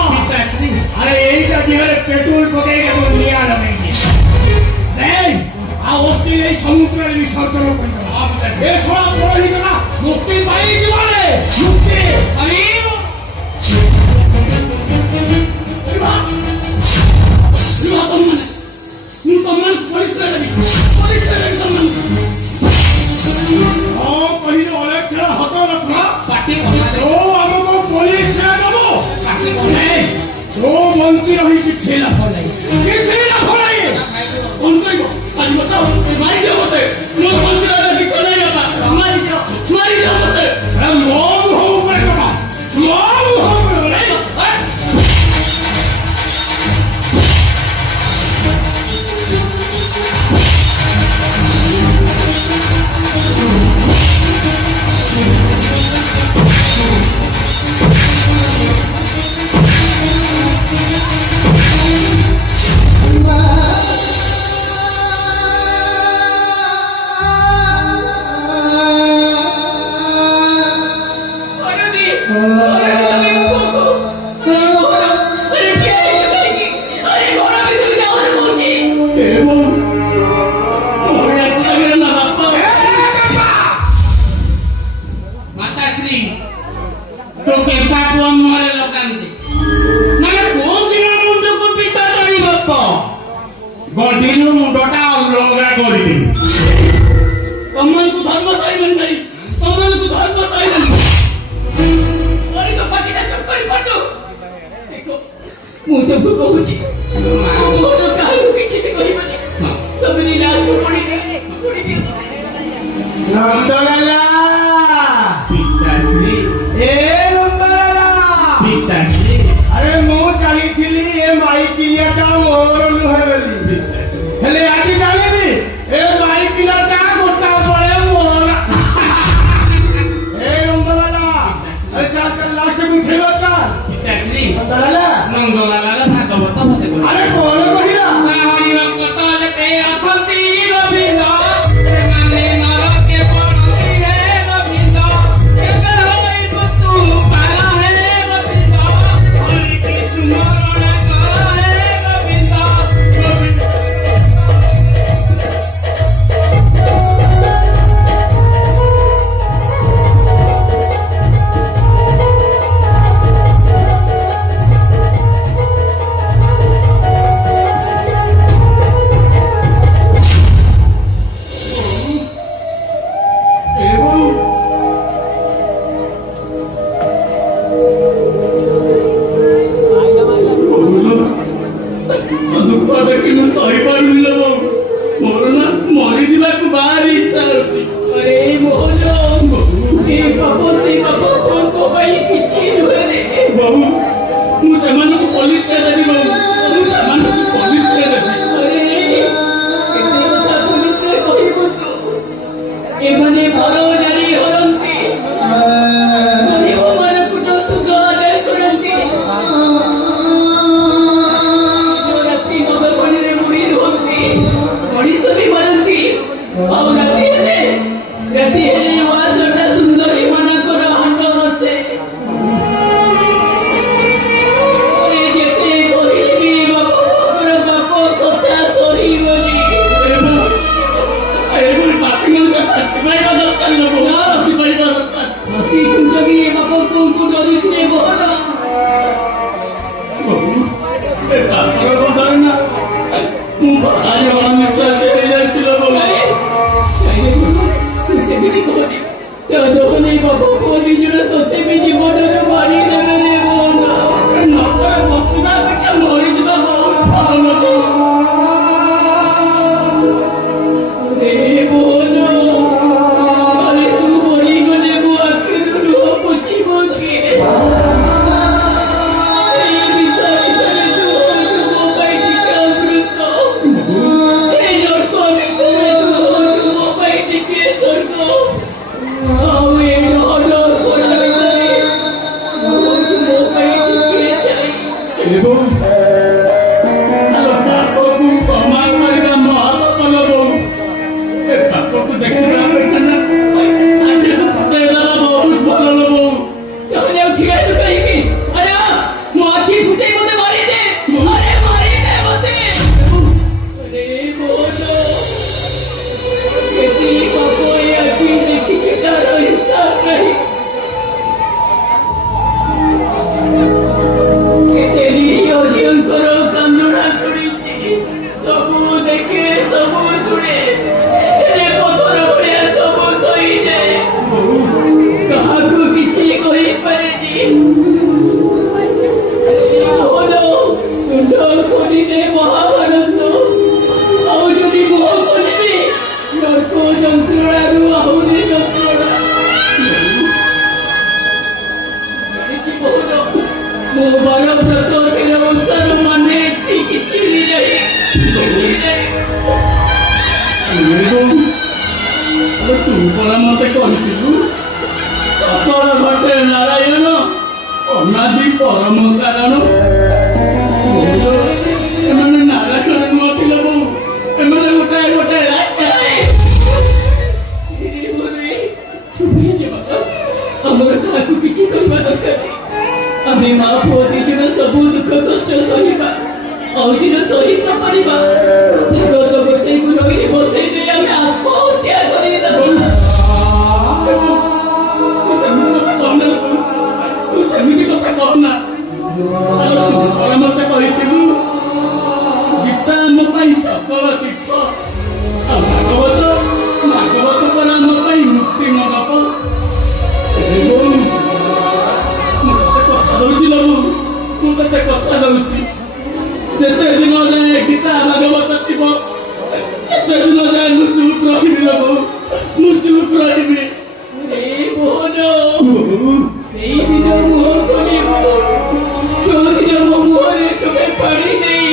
ଆରେ ଏଇଟା ଦିହରେ ପେଟ୍ରୋଲ ପକେଇକି ନିଆଁ ଲଗେଇଛି ଆଉ ଅସ୍ତି ନେଇ ସମୁଦ୍ରରେ ବିସର୍ଜନ କରିଦେଲା ଏ ଶଳା ପରହିଗଲା ମୁକ୍ତି ପାଇଯିବାରେ ମୁକ୍ତି ସମ୍ମାନ ପରିଚୟ ଦେବି ସମ୍ମାନ ହଁ କହିଲେ ଅନେକ ଖେଳ ହତ ରଖ ପାଟି ଯୋଉ ଆମକୁ ପୋଲିସ ଦବ ଯୋଉ ବଞ୍ଚି ରହି କିଛି ଲାଭ ନାହିଁ କିଛି ଲାଭ ନାହିଁ କଣ କରିବ ଆଜି ବସ ମାରିଦିଅ ମତେ ମୋ ମନ୍ଦିରରେ ଭିକ ନାହିଁ ବାପା ମାରିଦିଅ ମତେ ମୋ ମୁହଁ ଉପରେ କଥା ମୋ ମୁହଁ ଉପରେ ମାତାଶ୍ରୀ ତୋ କେମ୍ପା ପୁଅ ମୁହଁରେ ଲଗାନ୍ତି ମାନେ କୋଉ ଦିନ ମୁଣ୍ଡକୁ ପିତ ଚଢିବ ତ ଗଣ୍ଡିରୁ ମୁଣ୍ଡଟା ଅଲଗା କରିଦେବି ତମମାନଙ୍କୁ ଧର୍ମ ସହିବନି ଭାଇ ତମମାନଙ୍କୁ ଧର୍ମ ସହିବନି ଅନେକ ପାଟିଟା ଚୁପ କରି ପାଠୁ ଦେଖ ମୁଁ ତମକୁ କହୁଛି ମୋର କାହାକୁ କିଛି ବି କହିବନି ତମେ ନିଲାସକୁ ପୋଡ଼ିଦିଅ ନନ୍ଦଲାଲା ପିତାଶ୍ରୀ ଏ ନନ୍ଦଲାଲା ପିତାଶ୍ରୀ ଆରେ ମୁଁ ଚାହିଁଥିଲି ଏ ମାଇକିଲିଆଟା ମୋର ନୁହେଁ ବୋଲି ହେଲେ ଆଜି ଜାଣିବି ଏ ମାଇକିଲିଆଟା ଗୋଟା ବଳେ ମୋର ଏ ନନ୍ଦଲାଲା ଆରେ ଚାଲ ଲାଷ୍ଟକୁ ଉଠେଇବା ଚାଲ ପିତାଶ୍ରୀ ନନ୍ଦଲାଲା ନନ୍ଦଲାଲାର ଭାଗବତ ମତେ କହିଲେ ଆରେ କଣ କହିଲା ହରିର କତଲେ ପେ ଅଛନ୍ତି ଗୋବିନ୍ଦ ସେମାନେ ନରକେ ପଡ଼ନ୍ତି ହେ ଗୋବିନ୍ଦ କେବେ ହୋଇବୁ ତୁ ପାର ହେ ଗୋବିନ୍ଦ ହରିକି ସୁମରଣ କର ହେ ଗୋବିନ୍ଦ ଗୋବିନ୍ଦ ଦେଖି ମୁଁ ସହିପାରୁନି ଲୋ ବୋଉ। ମୋର ନା ମରିଯିବାକୁ ଭାରି ଇଚ୍ଛା ହଉଛି। अरे मोहन ये बाबू से बाबू को भाई किसी हुए रे ବୋଉ ମୁଁ ସେମାନଙ୍କୁ ପୋଲିସରେ ଦେବି ବୋଉ। ମୁଁ ସେମାନଙ୍କୁ ପୋଲିସରେ ଦେବି। अरे केते କଥା पुलिस रे କହିबो तू एमने भरो जारी हरंती गरीब मानकु तो सुध आदाय करंती जो राती नगरपणी रे मुड़ी धोंती मଣିଷ भी मारंती ଆଉ ରାତି ହେଲେ ୱାସଟା ସୁନ୍ଦରୀ ମାନଙ୍କର ହାଣ୍ଡ ଅଛି ଯେତେ କହିଲେ ବି ବାପଙ୍କର ବାପ କଥା ସରିବନି ଏଭଳି ପାପି ମଣିଷ ଆସିପାରିବା ଦରକାର ଲୋ ବୋଉ। ଆସିପାରିବା ଦରକାର। ହସି କୁଞ୍ଜ ବି ବାପ ପୁଅଙ୍କୁ ଡରୁଥିଲେ ବହନ ବୋଉ ଏ ପାପର ବଦଳ ନା ମୁଁ ଭାରି ଅଣନିଶ୍ୱାସ ହେଇଯାଇଛି ଲୋ ବୋଉ। ତୁ ସେମିତି କହନି ତୋ ନହେଲେ ବାପ ପୁଅ ଦି ଜଣ ତୋତେ ବି ଜୀବନରେ ମାରିଦେବେ ରେ ବହନ ନକରେ ବଞ୍ଚିବା ଅପେକ୍ଷା ମରିଯିବା ବହୁତ ଭଲ ଲୋ ବୋଉ। रे बोलो अरे तू बोली गले वो आखिर लुह पोछिबो के ए विषय करे तू हो मो पाई टिके अमृत ए नरक ଭିତରେ तू हो पाई टिके स्वर्ग ଆଉ ଏ ନର ପରା ଭିତରେ ମୋ ପାଇ टिके ଚାଇ ଏ ବୋଉ ଆଲୋ ପାପକୁ କ୍ଷମା କରିବା ମହାପାପ ଲୋ ବୋଉ। ଏ ପାପକୁ ଦେଖିବା ଅପେକ୍ଷା ନା ଆଖିକୁ ଫୁଟେଇଦେବା ବହୁତ ଭଲ ଲୋ ବୋଉ। ତାହେଲେ ଆଉ ଠିଆ ହେଇଛୁ କାହିଁକି? ଆରେ ମୋ ଆଖି ଫୁଟେଇ ମତେ ମାରିଦେ ଆରେ ମାରିଦେ ମତେ ଆରେ ବୋଲ କେତେ ପାପ ଏ ଆଖି ଦେଖିକି ତାର ହିସାବ ନାହିଁ କେତେ ନିରୀହ ଝିଅଙ୍କର କାନ୍ଦଣା ଶୁଣିଛି ସବୁ ଦେଖେ ସବୁ ଶୁଣେ ହେଲେ ପଥର ଭଳିଆ ସବୁ ସହିଯାଏ କାହାକୁ କିଛି କହିପାରେନି ଭଲ ତୁଣ୍ଡ ଖୋଲିଲେ ମହାଭାରତ ଆଉ ଯଦି ମୁହ ଖୋଲିବି ନର୍କ ଯନ୍ତ୍ରଣାରୁ ଆହୁରି ଯନ୍ତ୍ରଣା ଜାଣିଛି ବହୁତ ମୋ ବାର ବ୍ରତ ଓଷାର ମାନେ ଏଠି କିଛି ବି ନାହିଁ କିଛି ନାହିଁ ଆଲୋ ତୁ ପରା ମତେ କହିଥିଲୁ ସକଳ ଘଟେ ନାରାୟଣ ଅନାଦି ପରମ କାରଣ। ଏମାନେ ନାରାୟଣ ନୁହଁଥିଲେ ବୋଉ। ଏମାନେ ଗୋଟାଏ ଗୋଟାଏ ଆମର କାହାକୁ କିଛି କହିବା ଦରକାର ନାହିଁ ଆମେ ମା ପୁଅ ଦି ଜଣ ସବୁ ଦୁଃଖ କଷ୍ଟ ସହିବା ଆଉ ଦିନ ସହି ନ ପାରିବା ଭାଗବତ ଗୋସାଇକୁ ରହିରେ ବସେଇ ଦେଇ ଆମେ ଆତ୍ମହତ୍ୟା କରିଦେବା ତୁ ସେମିତି କଥା କହନା। ଆଉ ତୁ ପରା ମତେ କହିଥିଲୁ ଗୀତା ଆମ ପାଇଁ ସକଳ ତୀର୍ଥ ଆଉ ଭାଗବତ ପରା ଆମ ପାଇଁ ମୁକ୍ତି ମଣ୍ଡପ। ମୁଁ ତତେ କଥା ଦଉଛି ଲୋ ବୋଉ। ମୁଁ ତତେ କଥା ଦଉଛି ଯେତେ ଦିନ ଯାଏ ଗୀତା ଭାଗବତ ଥିବ ସେତେ ଦିନ ଯାଏ ମୁଁ ଚୁପ୍ ରହିବି ଲୋ ବୋଉ। ମୁଁ ଚୁପ୍ ରହିବି। ମୋହନ ବୋଉ ସେଇଦିନ ମୁହ ଖୋଲିବୁ ଯୋଉଦିନ ମୋ ମୁହଁରେ ତୁମେ ପାଣି ଦେଇ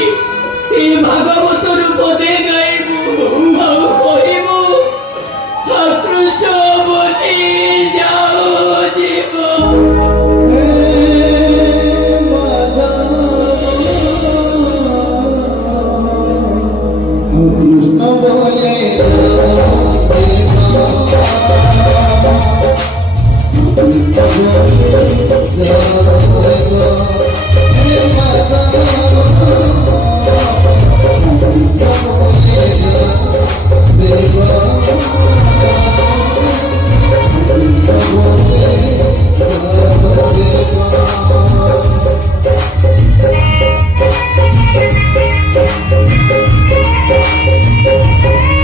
ସେ ଭାଗବତରୁ ପଦେ ଗାଇବୁ ଆଉ କହିବୁ ଆକୃଷ୍ଟ ବନି ଯାଉ ଯିବ কৃষ্ণ বলে Thank you.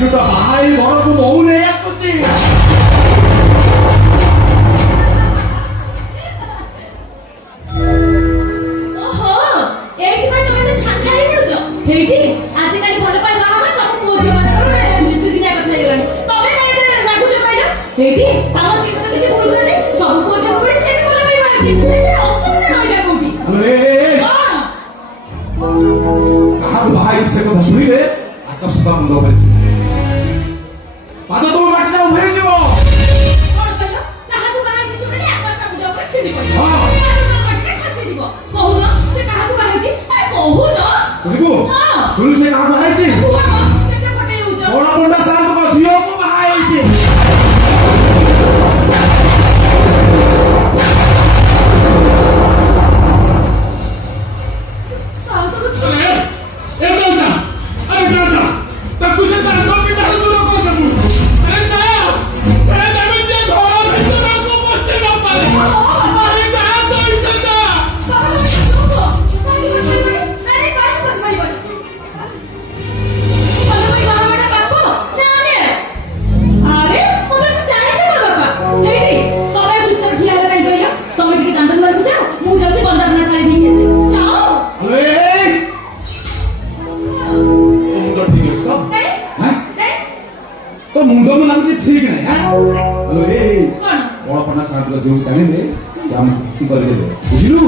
ଚିଲୁଟା ବାହାରି ଘରକୁ ବୋହୁ ନେଇ ଆସୁଛି। ଓହୋ ଏଇଥିପାଇଁ ତମେ ଏତେ ଛାନିଆ ହେଇ ପଡୁଛ। ହେଇଠି ଆଜିକାଲି ଭଲ ପାଇ ବାହା ହେବା ସବୁ ପୁଅ ଝିଅ ମାନଙ୍କର ନିତିଦିନିଆ କଥା ହେଇଗଲାଣି। ତମେ କାଇଁ ଏତେ ରାଗୁଛ କହିଲ? ହେଇଠି ତମ ଚିକୁ ତ କିଛି ଭୁଲ କରିନି, ସବୁ ପୁଅ ଝିଅ ଭଳି ସେ ବି ଭଲ ପାଇ ବାହାରିଛି। ସେଥିରେ ଅସୁବିଧା ରହିଲା କୋଉଠି? ଆଲୋ କଣ କାହାକୁ ବାହା ହେଇଛି ସେ କଥା ଶୁଣିଲେ ଆକାଶ ବା ମୁଣ୍ଡ ଉପରେ ପାଦ ତମ ମାଟିଟା ଉଭେଇ ଯିବ। କଣ କହିଲ? କାହାକୁ ବାହା ହେଇଛି ଶୁଣିଲେ ଆକାଶଟା ମୁଣ୍ଡ ଉପରେ ଛିଣ୍ଡି ପଡିବ। ହଁ। କାହାକୁ ମାଟିଟା ଖସିଯିବ। କହୁନ ସେ କାହାକୁ ବାହା ହେଇଛି? ଆରେ କହୁନ। ଶୁଣିବୁ ହଁ। ଶୁଣିବୁ ସେ କାହାକୁ ବାହା ହେଇଛି? କୁହ ମ, କେତେ ପଟେଇ ହଉଛ? ବଡ ପଣ୍ଡା ସାର୍ଙ୍କ ଝିଅକୁ ବାହା ହେଇଛି। ସାଉତକୁ ଛ- ଏ ଚଳିତା ଆରେ ଚଳିତା ତାକୁ ସେ ତାଙ୍କ ପିଠାରୁ ଦୂର କରିଦେବୁ। ଆରେ ନା ସେ ଯେମିତି ଘର ଭିତରକୁ ପଶି ନ ପାରେ। ଆରେ ଯାହା ଚଳିତା तो मुंड में लाଗୁଛି ठीक ନାହିଁ। हेलो ए ବଡ ପଣ୍ଡା ସାର୍ଙ୍କ ଯୋଉ ଜାଣିଲେ ସେ ଆମେ ଖୁସି କରିଦେଲେ ବୁଝିଲୁ।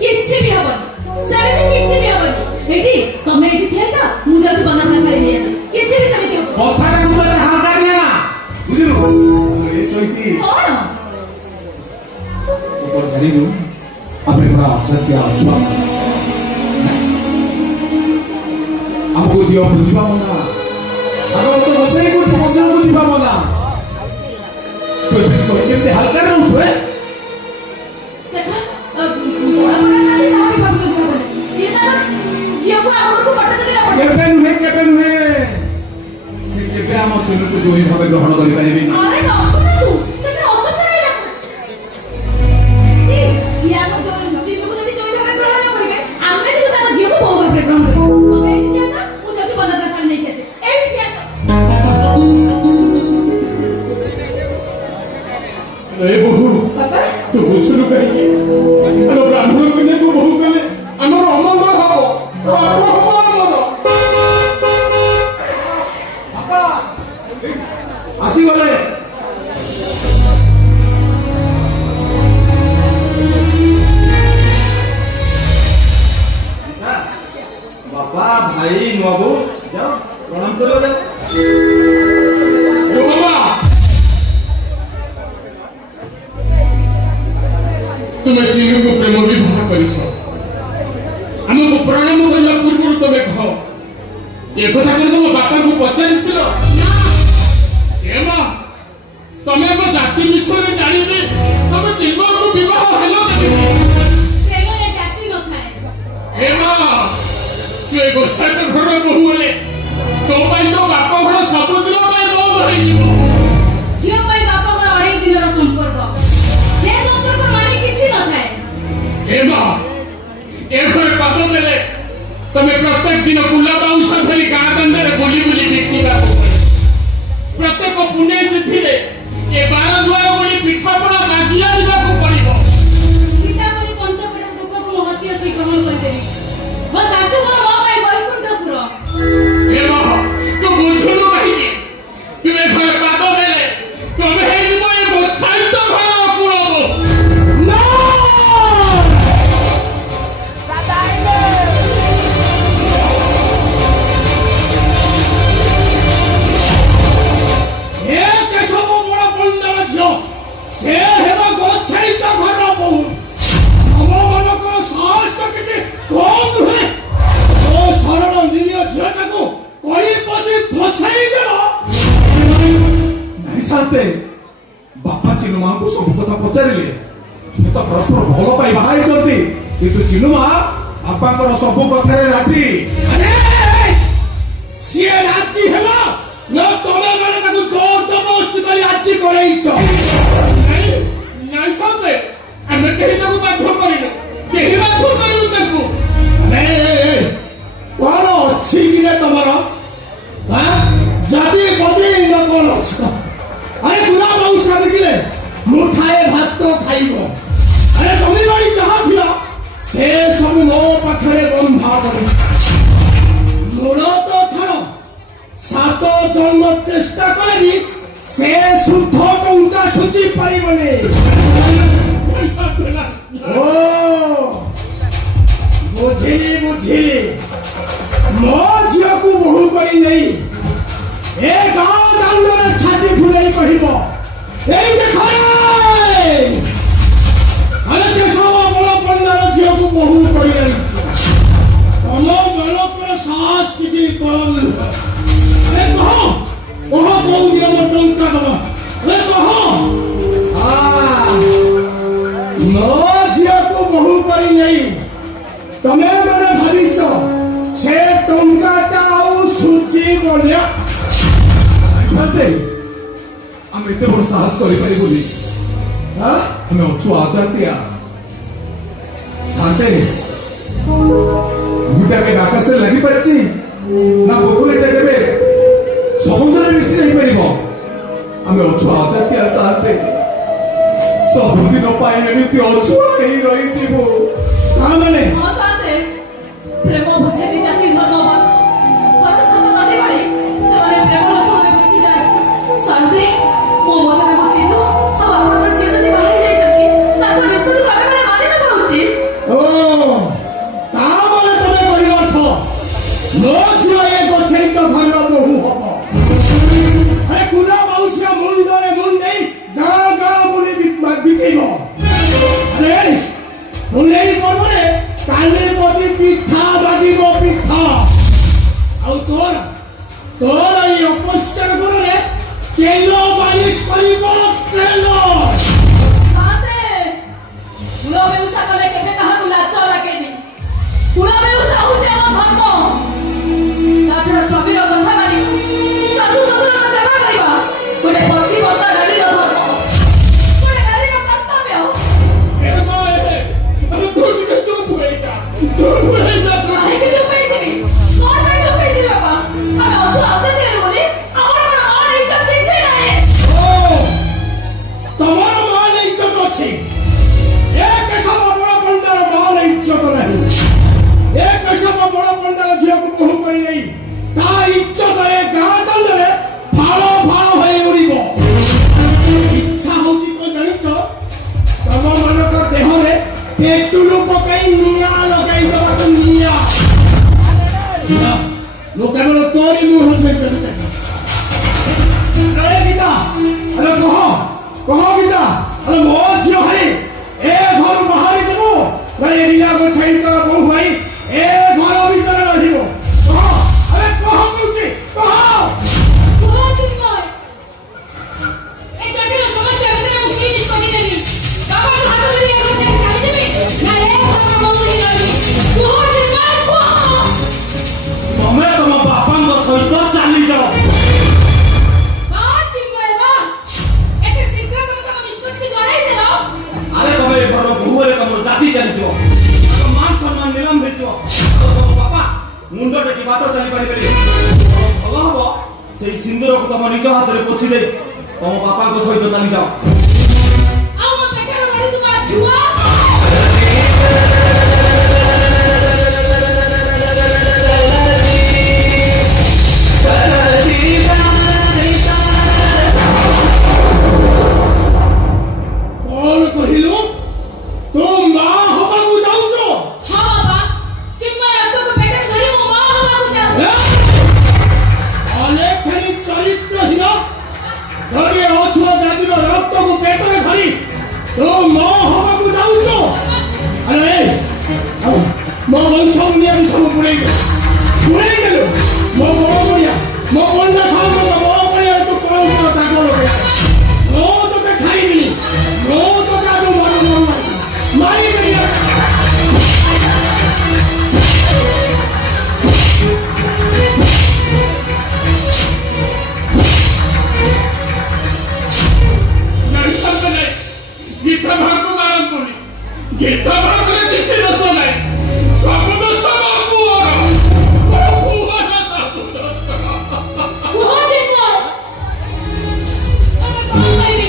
କିଛି ବି ହବନି, ସେମିତି କିଛି ବି ହବନି। ଏଠି ତମେ ଏଠି ଠିଆ ହେଇଥା, ମୁଁ ଯାଉଛି ବନ୍ଦାପନା ଖାଇ ନେଇ ଆସେ। କିଛି ବି ସେମିତି ହବନି। କଥାଟା ମୁଁ ତତେ ହାଲକା ନିଏ ନା ବୁଝିଲୁ। हेलो ए ଚୈତି କଣ ऊपर ଜାଣିଲୁ ଆମେ ପୁରା ଅଛତ୍ୟ ଅଛୁଆ ଆମକୁ ଦିଅ ବୁଝିବା ମନା ଭାଗବତ ରୋଷେଇ କରୁଛୁ ମନ୍ଦିର ବୁଝିବା ମନା। ତୁ ଏମିତି କହି କେମିତି ହାଲକା ରହୁଛୁ? ଦେଖ ବନ୍ଦାପନା ସାଥେ ଯାହା ବି ଭାବୁଛନ୍ତି ହବନି। ସିଏ ତାର ଝିଅକୁ ଆମ ଘରକୁ ପଠେଇ ଦେଲେ ହବନି। କେବେ ନୁହେଁ କେବେ ନୁହେଁ ସେ କେବେ ଆମ ଚିହ୍ନକୁ ଜୋଇ ଭାବେ ଗ୍ରହଣ କରିପାରିବେନି। ଆରେ ରଖନ୍ତୁ, ସେଥିରେ ଅସୁବିଧା ରହିଲା। ସିଏ ଆମ ଚିହ୍ନକୁ ଯଦି ଜୋଇ ଭାବେ ଗ୍ରହଣ ନ କରିବେ, ଆମେ କିନ୍ତୁ ତାଙ୍କ ଝିଅକୁ ବୋହୂ ଭାବରେ ଗ୍ରହଣ କରିବୁ। ତମେ ଏଇଠି ଠିଆ ହେଇଥା, ମୁଁ ଯାଉଛି ବନ୍ଦାପନା ଖାଇ ନେଇକି ଆସେ। ଏଇଠି ଠିଆ ହେଇଥା। ଏ ବୋହୁ ବାପା ତୁ ବୁଝୁନୁ କାହିଁକି? ଆଲୋ ବ୍ରାହ୍ମଣ କନ୍ୟାକୁ ବୋହୁ କଲେ ଆମର ଅମଙ୍ଗଳ ହବ, ପାପ ହବ ଆମର। ବାପା ଆସିଗଲେ। ବାପା ଭାଇ ନୂଆବୁ ଯାଅ ପ୍ରଣାମ କର ଯାଅ। ଏ ବାବା ତୁମେ ଚିଲୁକୁ ପ୍ରେମ ବିବାହ କରିଛ, ଆମକୁ ପ୍ରଣାମ କରିବା ପୂର୍ବରୁ ତମେ କହ ଏ କଥା କଣ ତମ ବାପାଙ୍କୁ ପଚାରିଥିଲ? ଏ ମା ତମେ ଆମ ଜାତି ବିଷୟରେ ଜାଣିବି ତମେ ଚିଲୁକୁ ବିବାହ ହେଲ କେମିତି? ପ୍ରେମରେ ଜାତି ନଥାଏ। ଏ ମା ତୁ ଏ ଗୋଛାଟ ଘରର ବୋହୂ ହେଲେ ତୋ ପାଇଁ ତ ବାପ ଘର ସବୁଦିନ ପାଇଁ ବନ୍ଦ ହେଇଯିବ। ଝିଅ ପାଇଁ ବାପାଙ୍କର 2.5 ଦିନର ସମ୍ପର୍କ, ସେ ସମ୍ପର୍କ ମାନେ କିଛି ନଥାଏ। ଏ ମା ଏ ଘରେ ପାଦ ଦେଲେ ତମେ ପ୍ରତ୍ୟେକ ଦିନ କୁଲା ବାଉଁଶ ଧରି ଗାଁ ଦାଣ୍ଡରେ ବୁଲି ବୁଲି ବିକିବାକୁ ପଡେ। ପ୍ରତ୍ୟେକ ପୁଣ୍ୟ ତିଥିରେ ଏ ବାର ଦୁଆର ବୁଲି ପିଠାପଣା ମାଗି ଆଣିବାକୁ ପଡିବ। ସୀତା ପରି ପଞ୍ଚପୀଠର ଦୁଃଖକୁ ମୁଁ ହସି ହସି ଗ୍ରହଣ କରିଦେବି। ମୋ ଶାଶୁଘର ମୋ ପାଇଁ ବୈକୁଣ୍ଠପୁର। ଏ ମା ତୁ ବୁଝୁନୁ କାହିଁକି? ତୁ ଏ ଘରେ ପାଦ ଦେଲେ ତମେ ହେଇଯିବ ଏ ଗୋଚ୍ଛାଳିତ ଘରର କୁଳବୋହୂ। ଏ କେଶବ ବଡ ପଣ୍ଡାର ଝିଅ ସେ ହେବା ଗୋଚ୍ଛାଳିତ ଘରର ବୋହୂ। ଆମମାନଙ୍କର ସାହସ ତ କିଛି କମ୍ ନୁହେଁ। ଓ ସରଳ ନିରୀହ ଝିଅଟାକୁ କଳି ପଚି ଫସାଇ ଦେଲ। ନାଇଁ ଶାନ୍ତେ ବାପା ଚିଲୁମାଙ୍କୁ ସବୁ କଥା ପଚାରିଲେ। ସେ ତ ପରସ୍ପର ଭଲ ପାଇ ବାହା ହେଇଛନ୍ତି, କିନ୍ତୁ ଚିଲୁମା ବାପାଙ୍କର ସବୁ କଥାରେ ରାଜି। ସିଏ ରାଜି ହେଲା ନା ତମେ ମାନେ ତାକୁ ଜୋର ଜବରଦସ୍ତି କରି ରାଜି କରେଇଛ? ନାଇଁ ନାଇଁ ସତେ ଆମେ କେହି ତାକୁ ବାଧ୍ୟ କରିନୁ, କେହି ବାଧ୍ୟ କରିନୁ ତାକୁ। କଣ ଅଛି କି ରେ ତମର? ভাত মূল তো ছাড় 7 জন্ম চেষ্টা করেনি সে শুদ্ধ টঙ্কা সুচি পারিবনি। পয়সা দেলা ও বুঝিলি বুঝিলি ମୋ ଝିଅକୁ ବୋହୂ କରି ନେଇ ଏ ଗାଁ ଦାଣ୍ଡରେ ଛାତି ଫୁଲେଇ କହିବ ଏଇ ଦେଖ ଆରେ କେଶବ ବଳ ପଣ୍ଡାର ଝିଅକୁ ବୋହୂ କରି ଆଣିଛି। ତମ ବେଳକର ସାହସ କିଛି କମ ନୁହେଁ। ଆରେ କହ କୋଉ ଦିନ ମୋ ଟଙ୍କା ଦବ? ଆରେ କହ ମୋ ଝିଅକୁ ବୋହୂ କରି ନେଇ ତମେ ମାନେ ଭାବିଛ ସେ ଟଙ୍କାଟା ଆଉ ସୁଝିବନି। ସାନ୍ତେ ଆମେ ଏତେ ବଡ ସାହସ କରିପାରିବୁନି। ଆମେ ଅଛୁ ଆଚାର୍ୟା ସାନ୍ତେ ଦୁଇଟା କେବେ ଆକାଶରେ ଲାଗିପାରିଛି ନା ପୋଖରୀଟା କେବେ ସମୁଦ୍ରରେ ମିଶି ଯାଇପାରିବ। ଆମେ ଅଛୁ ଆଚାର୍ୟା ସାନ୍ତେ ସବୁଦିନ ପାଇଁ ଏମିତି ଅଛୁଆ ହେଇ ରହିଯିବୁ। ତାମାନେ ହଁ ସାନ୍ତେ ପ୍ରେମ ବୁଝେ ବି ଜାତି ଧର୍ମ ବା ଘର ସାତ ନଦୀ ଭଳି ସେମାନେ ପ୍ରେମର ସହରେ ଭାସିଯାଏ। ସାନ୍ତେ ମୋ ମତରେ ମୋ ଚିହ୍ନ ଆଉ ଆପଣଙ୍କ ଝିଅ ଯଦି ବାହା ହେଇଯାଇଛନ୍ତି ତାଙ୍କ ନିଷ୍ପତ୍ତିକୁ ଆମେ ମାନେ ମାନି ନେବା ଉଚିତ। ଓ ତାମାନେ ତମେ କହିବ ଅର୍ଥ ମୋ ଝିଅ ଏ ଗଛେଇତ ଘରର ବୋହୂ ହବ। ଆରେ କୁଲ ମାଉସୀର ମୁଣ୍ଡରେ ମୁଣ୍ଡେଇ ଗାଁ ଗାଁ ବୁଲି ବିକେଇବ। ଆରେ ମୁଣ୍ଡେଇ ପର୍ବରେ କାଲି ବଦି ପିଠା ବାଗିବ ପିଠା। ଆଉ ତୋର ଏଇ ଅପରିଷ୍କାର ଗୁଣରେ ତେଲ ମାଲିସ କରିବ ତେଲ। ସାନ୍ତେ କୁଳ ବେଉସା କଲେ କେବେ କାହାକୁ ଲାଜ ଲାଗେନି। କୁଳ ବେଉସା ହଉଛି ଆମ ଧର୍ମ। ତା ଛଡା ସ୍ୱାମୀର କଥା ମାନିବା ଶାଶୁ ଶ୍ୱଶୁରଙ୍କ ସେବା କରିବା ଗୋଟେ ପତିବ୍ରତା ନାରୀର ଧର୍ମ ଗୋଟେ ନାରୀର କର୍ତ୍ତବ୍ୟ। କାହିଁକି ଚୁପ୍ ହେଇଯିବି? କଣ ପାଇଁ ଚୁପ୍ ହେଇଯିବି ବାପା? ଆମେ ଅଛୁ ଆଚାର୍ଯ୍ୟ ବୋଲି ଆମର କଣ ମାନ ଇଜ୍ଜତ କିଛି ନାହିଁ। ତମର ମାନ ଇଜ୍ଜତ ଅଛି। ଏ କେଶବ ବଳ ପଣ୍ଡାର ମାନ ଇଜ୍ଜତ ନାହିଁ। ଏ କେଶବ ବଳ ପଣ୍ଡାର ଝିଅକୁ ବୋହୂ କରି ନେଇ ତା ଇଜ୍ଜତ ଏ ଗାଁ ଦାଣ୍ଡରେ ଫାଳ ଫାଳ ହୋଇ ଉଡ଼ିବ। ଇଚ୍ଛା ହଉଛି କଣ ଜାଣିଛ? ତମ ମାନଙ୍କ ଦେହରେ ପେଟୁଲୁ ପକାଇ ନିଆଁ ଲଗାଇ ଦେବାକୁ ନିଆଁ। ମୁଁ କେବଳ ତୋରି ମୁହଁ ଦେଖିବାକୁ ଚାହେଁ। ଆରେ ଗୀତା ଆରେ କହ ଗୀତା ଆରେ ମୋ ଝିଅ ଭାଇ ଏ ଘରୁ ବାହାରି ଯିବୁ ନା ଏ ରୀନା ଗୋଛାଇଙ୍କର ବୋହୂ ଭାଇ ଏ ଘର ଭିତରେ ରହିବ? ଆରେ କହ କହୁଛି କହ। କୁହ ଚିନ୍ମୟ, ଏ ଜଟିଳ ସମସ୍ୟା ଭିତରେ ମୁଁ କି ନିଷ୍ପତ୍ତି ନେବି? ବାପାଙ୍କୁ ହାତ ଧରି ଏ ଘର ଛାଡ଼ି ଚାଲିଯିବି ନା ଏ ଘରର ବୋହୂ ହେଇ ରହିବି? କୁହ ଚିନ୍ମୟ, କୁହ। ତମେ ତମ ବାପାଙ୍କ ସହିତ ଚାଲିଯାଅ। ବାଃ ଚିନ୍ମୟ ବାଃ, ଏତେ ଶୀଘ୍ର ତମେ ତମ ନିଷ୍ପତ୍ତି ଜଣାଇଦେଲ। ଆରେ ତମେ ଏ ଘର ବୋହୂ ହେଲେ ତମର ଜାତି ଚାଲିଯିବ, ତମ ମାନ ସମ୍ମାନ ନିଲାମ ହେଇଯିବ। ଆଉ ତମ ବାପା ମୁଣ୍ଡ ଟେକି ବାଟ ଚାଲିପାରିବେନି। ଭଲ ହବ ସେଇ ସିନ୍ଦୁରକୁ ତମ ନିଜ ହାତରେ ପୋଛି ଦେଇ ତମ ବାପାଙ୍କ ସହିତ ଚାଲିଯାଅ। ଆଉ ମୋ ପେଟରେ ବଢିଥିବା ଛୁଆ କଣ କହିଲୁ? ତୁ ମା ହବାକୁ ଯାଉଛୁ? ହଁ ବାବା, ଚିନ୍ମୟ ରକ୍ତକୁ ପେଟରେ ଧରି ମୋ ମା ହବାକୁ ଯାଉଛି। ଅନେକ ଚରିତ୍ରହୀନ ଧରି ଅଛୁଆ ଜାତିର ରକ୍ତକୁ ପେଟରେ ଧରି ତୁ ମା ହବାକୁ ଯାଉଛୁ? ଆରେ ମୋ ବଂଶ ଦୁନିଆକୁ ସବୁ ବୁଡ଼େଇ ଦେଲୁ। ମୋ ବଡ଼ ବଢିଆ ମୋ କନ୍ୟା ସାମନ୍ତ ବଡ଼ ବଢିଆ ତୁ କଣ ତାକୁ ଲଗେଇ ମୁଁ ତୋତେ ଛାଡ଼ିବିନି। ମୁଁ ତୋତେ ଆଜି ମାରିଦେବି। ଜାଣିଛନ୍ତି ନାହିଁ ଗୀତା ଭାଗକୁ ମାରନ୍ତୁନି। ଗୀତା ଭାଗରେ କିଛି ଦୋଷ ନାହିଁ, ସବୁ ଦୋଷ ମୋ ପୁଅର। ମୋ ପୁଅର ସବୁ ଦୋଷ। କୁହ ଚିନ୍ମୟ, ତମେ କଣ କହିବି?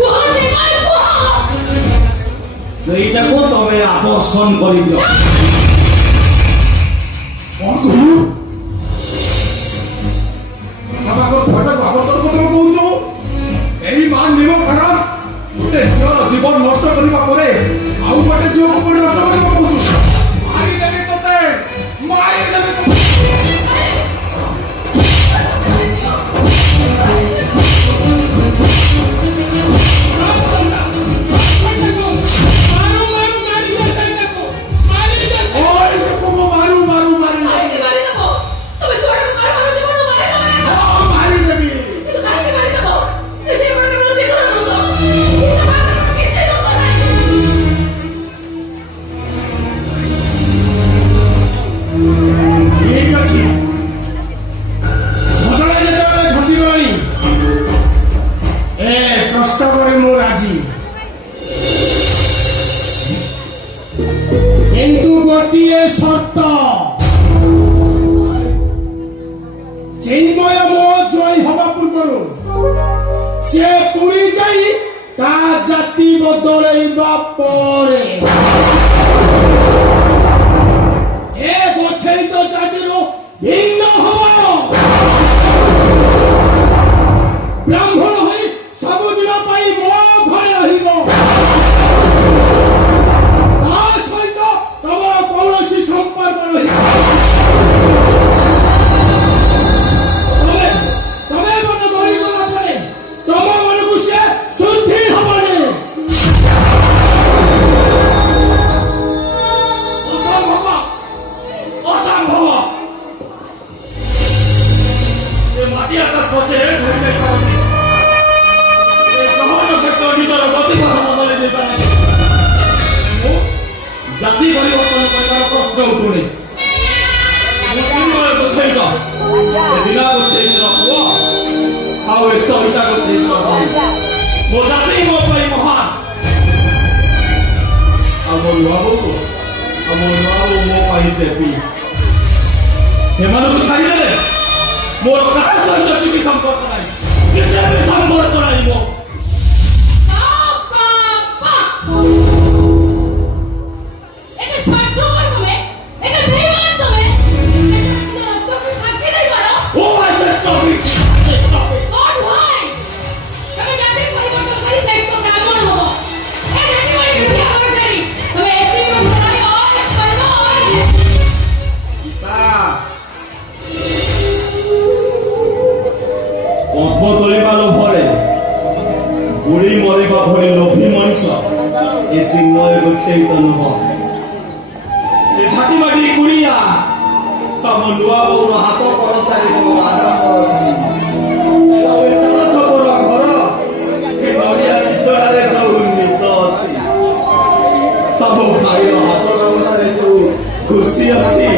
କୁହ ଚିନ୍ମୟ, କୁହ। ସେଇଟାକୁ ତମେ ଆବର୍ଷଣ କରିଦିଅ। କଣ କହିଲୁ? ବାବାଙ୍କ ଛୁଆଟାକୁ ଆବଶ୍ୟକ କଥା କହୁଛୁ? ଏହି ମା ନିମ ଖରାପ ଗୋଟେ ଝିଅର ଜୀବନ ନଷ୍ଟ କରିବା ପରେ ଆଉ ଗୋଟେ ଝିଅକୁ ପୁଣି ନଷ୍ଟ କରିବା କହୁଛୁ? ମାରିଦେବି ତତେ, ମାରିଦେବି ତତେ। কিন্তু গোটিয়ে শর্ত, চিন্ময় ମୋ ଜୟ ହେବା ପୂର୍ବରୁ ସେ ପୁରୀ ଯାଇ ତା ଜାତି ବଦଳେଇବା ପରେ ଏ ଗୋଛେଇତ ଜାତିରୁ ଭିନ୍ନ ହବ। ବ୍ରାହ୍ମଣ ହୋଇ ସବୁଦିନ ପାଇଁ ମୋ ଘରେ ରହିବ। ତମର କୌଣସି ସମ୍ପର୍କ ରହିବ। ତମେ ମନେ ମରିଗଲା ପରେ ତମ ମନକୁ ସେ ଶୁଦ୍ଧି ହବନି। ଅସମ୍ଭବ, ଅସମ୍ଭବ। ଏ ମାଟି ଆକାଶ ପଛରେ ଧରି ଯାଇପାରନ୍ତି। ଏ ସହଜ କ୍ଷେତ୍ର ନିଜର ଗତିପଥ ବଦଳାଇ ଦେଇପାରନ୍ତି। ଜାତି ପରିବର୍ତ୍ତନ କରିବାର ପ୍ରଶ୍ନ ଉଠୁନି। ଗୋଛେଇତ ବିନା ଗୋଛେଇତର ପୁଅ ଆଉ ଏ ଚରିତା ଗୋଛେଇତର ଭାଇ। ମୋ ଜାତି ମୋ ପାଇଁ ମହାନ। ଆଉ ମୋ ନୂଆ ବୋଉ ମୋ ପାଇଁ ଦେବୀ। ସେମାନଙ୍କୁ ଛାଡ଼ିଦେଲେ ମୋର କାହା ସହିତ କିଛି ସମ୍ପର୍କ ନାହିଁ, କିଛି ବି ସମ୍ପର୍କ ନାହିଁ। ମୋ ତୋଳିବା ଲୋଭରେ ବୁଡ଼ି ମରିବା ଭଳି ଲୋଭୀ ମଣିଷ ଏ ଚିନ୍ମୟ ଗୋଛେଇତ ନୁହଁ। ଏ ଝାଟି ମାଟି କୁଡ଼ିଆ ତମ ନୂଆ ବୋଉର ହାତ ପରସାରେ ଯୋଉ ଆରମ୍ଭ ଅଛି, ଆଉ ଏ ତଳ ଛପର ଘର ଏ ନଡ଼ିଆ ଚିତଡ଼ାରେ ଯୋଉ ନିଦ ଅଛି, ତମ ଭାଇର ହାତ କାମରେ ଯୋଉ ଖୁସି ଅଛି,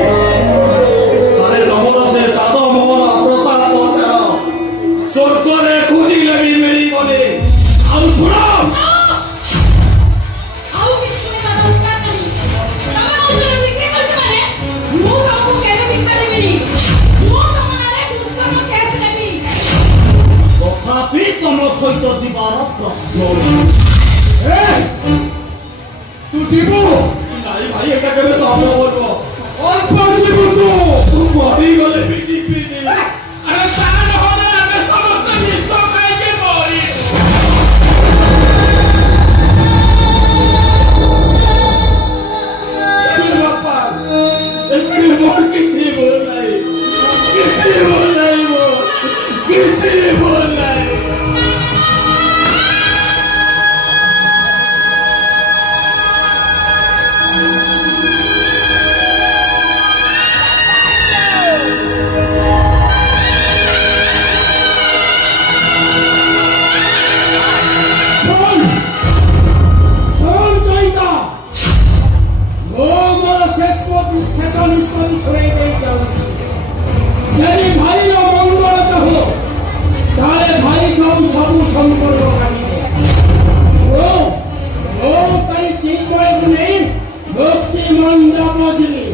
ଆରେ ତମର ସେ ସାଦ ମୋହନ ପ୍ରସାଦ ପଚାର ସ୍ୱର୍ଗରେ ଖୋଜିଲେ ବି ମିଳିବନି। ଆଉ ଶୁଣ, ଆଉ କିଛି ଶୁଣିବା ଦରକାର ନାହିଁ। ତମେ ଅଞ୍ଚଳ ବିକ୍ରି କରୁଛ ମାନେ ମୁଁ ତମକୁ କେବେ ଭିକ୍ଷା ଦେବିନି। ମୁଁ ତମ ନାଁରେ ଦୁଷ୍କର୍ମ କେସ୍ ଦେବି। ତଥାପି ତମ ସହିତ ଯିବାର ପ୍ରଶ୍ନ ତୁ ଯିବୁ? ନାଇଁ ଭାଇ, ଏଟା କେବେ ସମ୍ଭବ ନୁହଁ। ଅଳ୍ପ ଯିବୁ ତୁ ମରିଗଲେ ବି ଯିବିନି। ଆରେ ସାରା ନହେଲେ ଆମେ ସମସ୍ତେ ବିଷ ଖାଇକି ମରି। ବାପା, ଏଥିରେ ମୋର କିଛି ଭୁଲ ନାହିଁ, କିଛି ଭୁଲ ନାହିଁ, ମୋର କିଛି ଭୁଲ ନାହିଁ। ଶେଷ ନିଷ୍ପତ୍ତି ଶୁଣାଇ ଦେଇ ଯାଉଛି। ଯଦି ଭାଇର ମଙ୍ଗଳ ଚାହୁଁ ତାହେଲେ ଭାଇ ଯୋଉ ସବୁ ସମ୍ପର୍କ କାଟିବେ। ମୁଁ କାଲି ଚିନ୍ମୟକୁ ନେଇ ମୁକ୍ତି ମଣ୍ଡପ ଯିବି।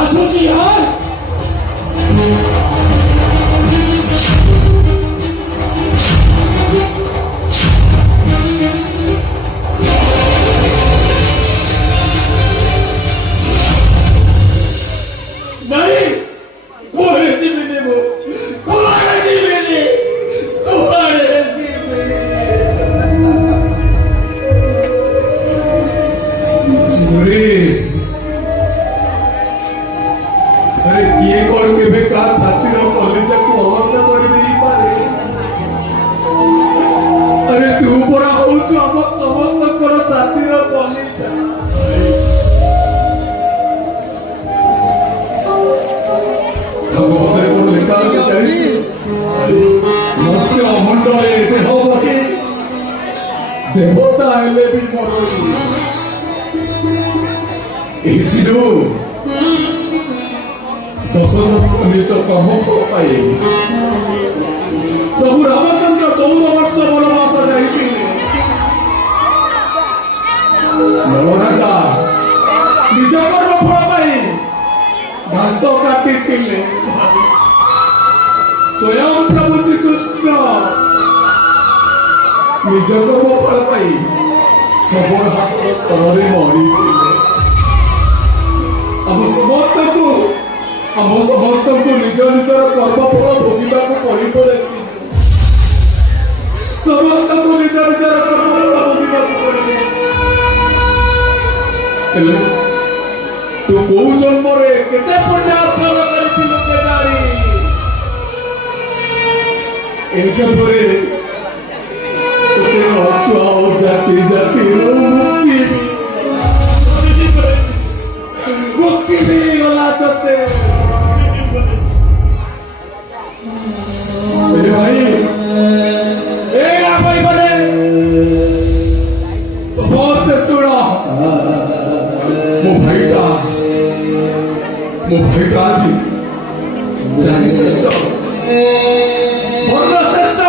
ଆସୁଛି ହଁ। ଛାତିର କଲିଜାକୁ ଅଲଗା କରିଦେଇପାରେ। ଆରେ ତୁ ପରା ହଉଛୁ ଆମ ସମସ୍ତଙ୍କର ଛାତିର କଲିଜା। ଭାଗବତରେ କଣ ଲେଖା ଅଛି ଜାଣିଛୁ? ମତ୍ୟ ଅମଣ୍ଡ ଏ ଦେହ ବହି ଦେବତା ହେଲେ ବି ମରଇ। ଏଇଠିରୁ ଦଶରଥ ନିଜ କାମ ଫଳ ପାଇ ପ୍ରଭୁ ରାମଚନ୍ଦ୍ର 14 ବର୍ଷ ବନବାସ ଯାଇଥିଲେ। ନଳରାଜା ନିଜ କର୍ମ ଫଳ ପାଇଁ ଘାସ କାଟିଥିଲେ। ସ୍ୱୟଂ ପ୍ରଭୁ ଶ୍ରୀକୃଷ୍ଣ ନିଜ କର୍ମ ଫଳ ପାଇଁ ସବଳ ହାତର ତଳରେ ମରିଥିଲେ। ଆମ ସମସ୍ତଙ୍କୁ ନିଜ ନିଜର କର୍ମଫଳ ଭୋଗିବାକୁ ପଡ଼ିପଡ଼ୁଛି। ସମସ୍ତଙ୍କୁ ନିଜ ନିଜର କର୍ମଫଳ ଭୋଗିବାକୁ ପଡ଼ିବ। ହେଲେ ତୁ କୋଉ ଜନ୍ମରେ କେତେ ପୁଣ୍ୟ ଅର୍ଜନ କରିଥିଲୁ କେଜାଣି? ଏ ଜନ୍ମରେ ତୋତେ ଅଛୁଆ ଓ ଜାତି ଜାତିର ମୁକ୍ତି ମିଳିଗଲା ତୋତେ। ଭାଇ ସମସ୍ତେ ଶୁଣ, ମୋ ଭାଇଟା ଆଜି ଜାତି ଶ୍ରେଷ୍ଠ, ବର୍ଣ୍ଣ ଶ୍ରେଷ୍ଠ,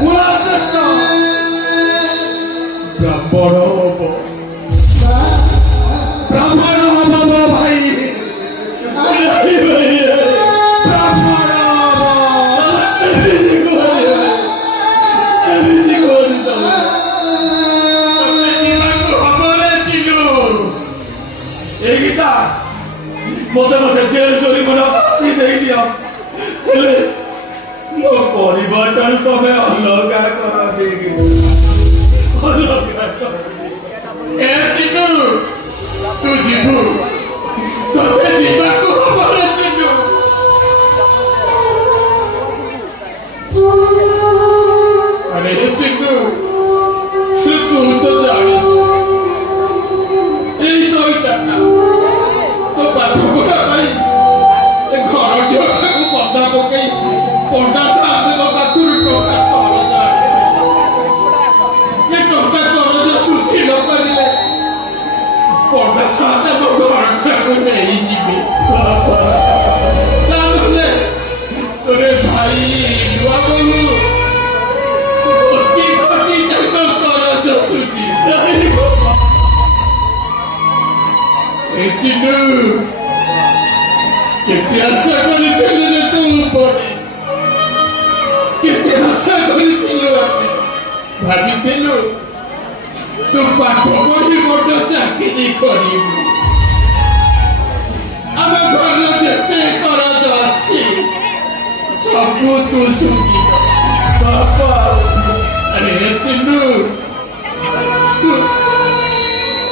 କୁଳ ଶ୍ରେଷ୍ଠ ବ୍ରାହ୍ମଣ ହବ। ବ୍ରାହ୍ମଣ ହବ ମୋ ଭାଇ, ବ୍ରାହ୍ମଣ এই গীতা মতে মতে জেল জরিমানা ফাঁসি ଦେଇଦିଅ। ହେଲେ ମୋ ପରିବାରଠାରୁ ତମେ ଅଲଗା କର। ଅଲଗା କର। ଏ ଚିନୁ, ତୁ ଯିବୁ, ତତେ ଯିବାକୁ ହବ ରେ ଚିନୁ। ଆରେ ଚିନୁ, ତୁ ତ ଜାଣିଛୁ ଏଇ ଚଇତାଟା ତୋ ପାଠ ପଢା ପାଇଁ ଏ ଘର ଢିଅଟାକୁ ବନ୍ଧା ପକେଇ ପଣ୍ଡା ସାହେବଙ୍କ ପାଖରୁ ଟଙ୍କା କରଜ ଆଣିଥିଲା। ଏ ଟଙ୍କା କରଜ ଶୁଝି ନ ପାରିଲେ ପଣ୍ଡା ସାହେବ ଘରଟାକୁ ନେଇଯିବେ। ତାହେଲେ ତୋରେ ଭାଇ ନୂଆ ବୋହୁ ଖଟି ଖଟି ତାଙ୍କ କରଜ ଶୁଝି ଚିନୁ, କେତେ ଆଶା କରିଥିଲୁ ରେ ତୁ ଉପରେ, କେତେ ଆଶା କରିଥିଲୁ ଆମେ। ଭାବିଥିଲୁ ତୁ ପାଠ ପଢି ବଡ ଚାକିରି କରିବୁ, ଆମ ଘର ଯେତେ କରଜ ଅଛି ସବୁ ତୁ ଶୁଝିବ। ବାପା ଆରେ ଚିନୁ,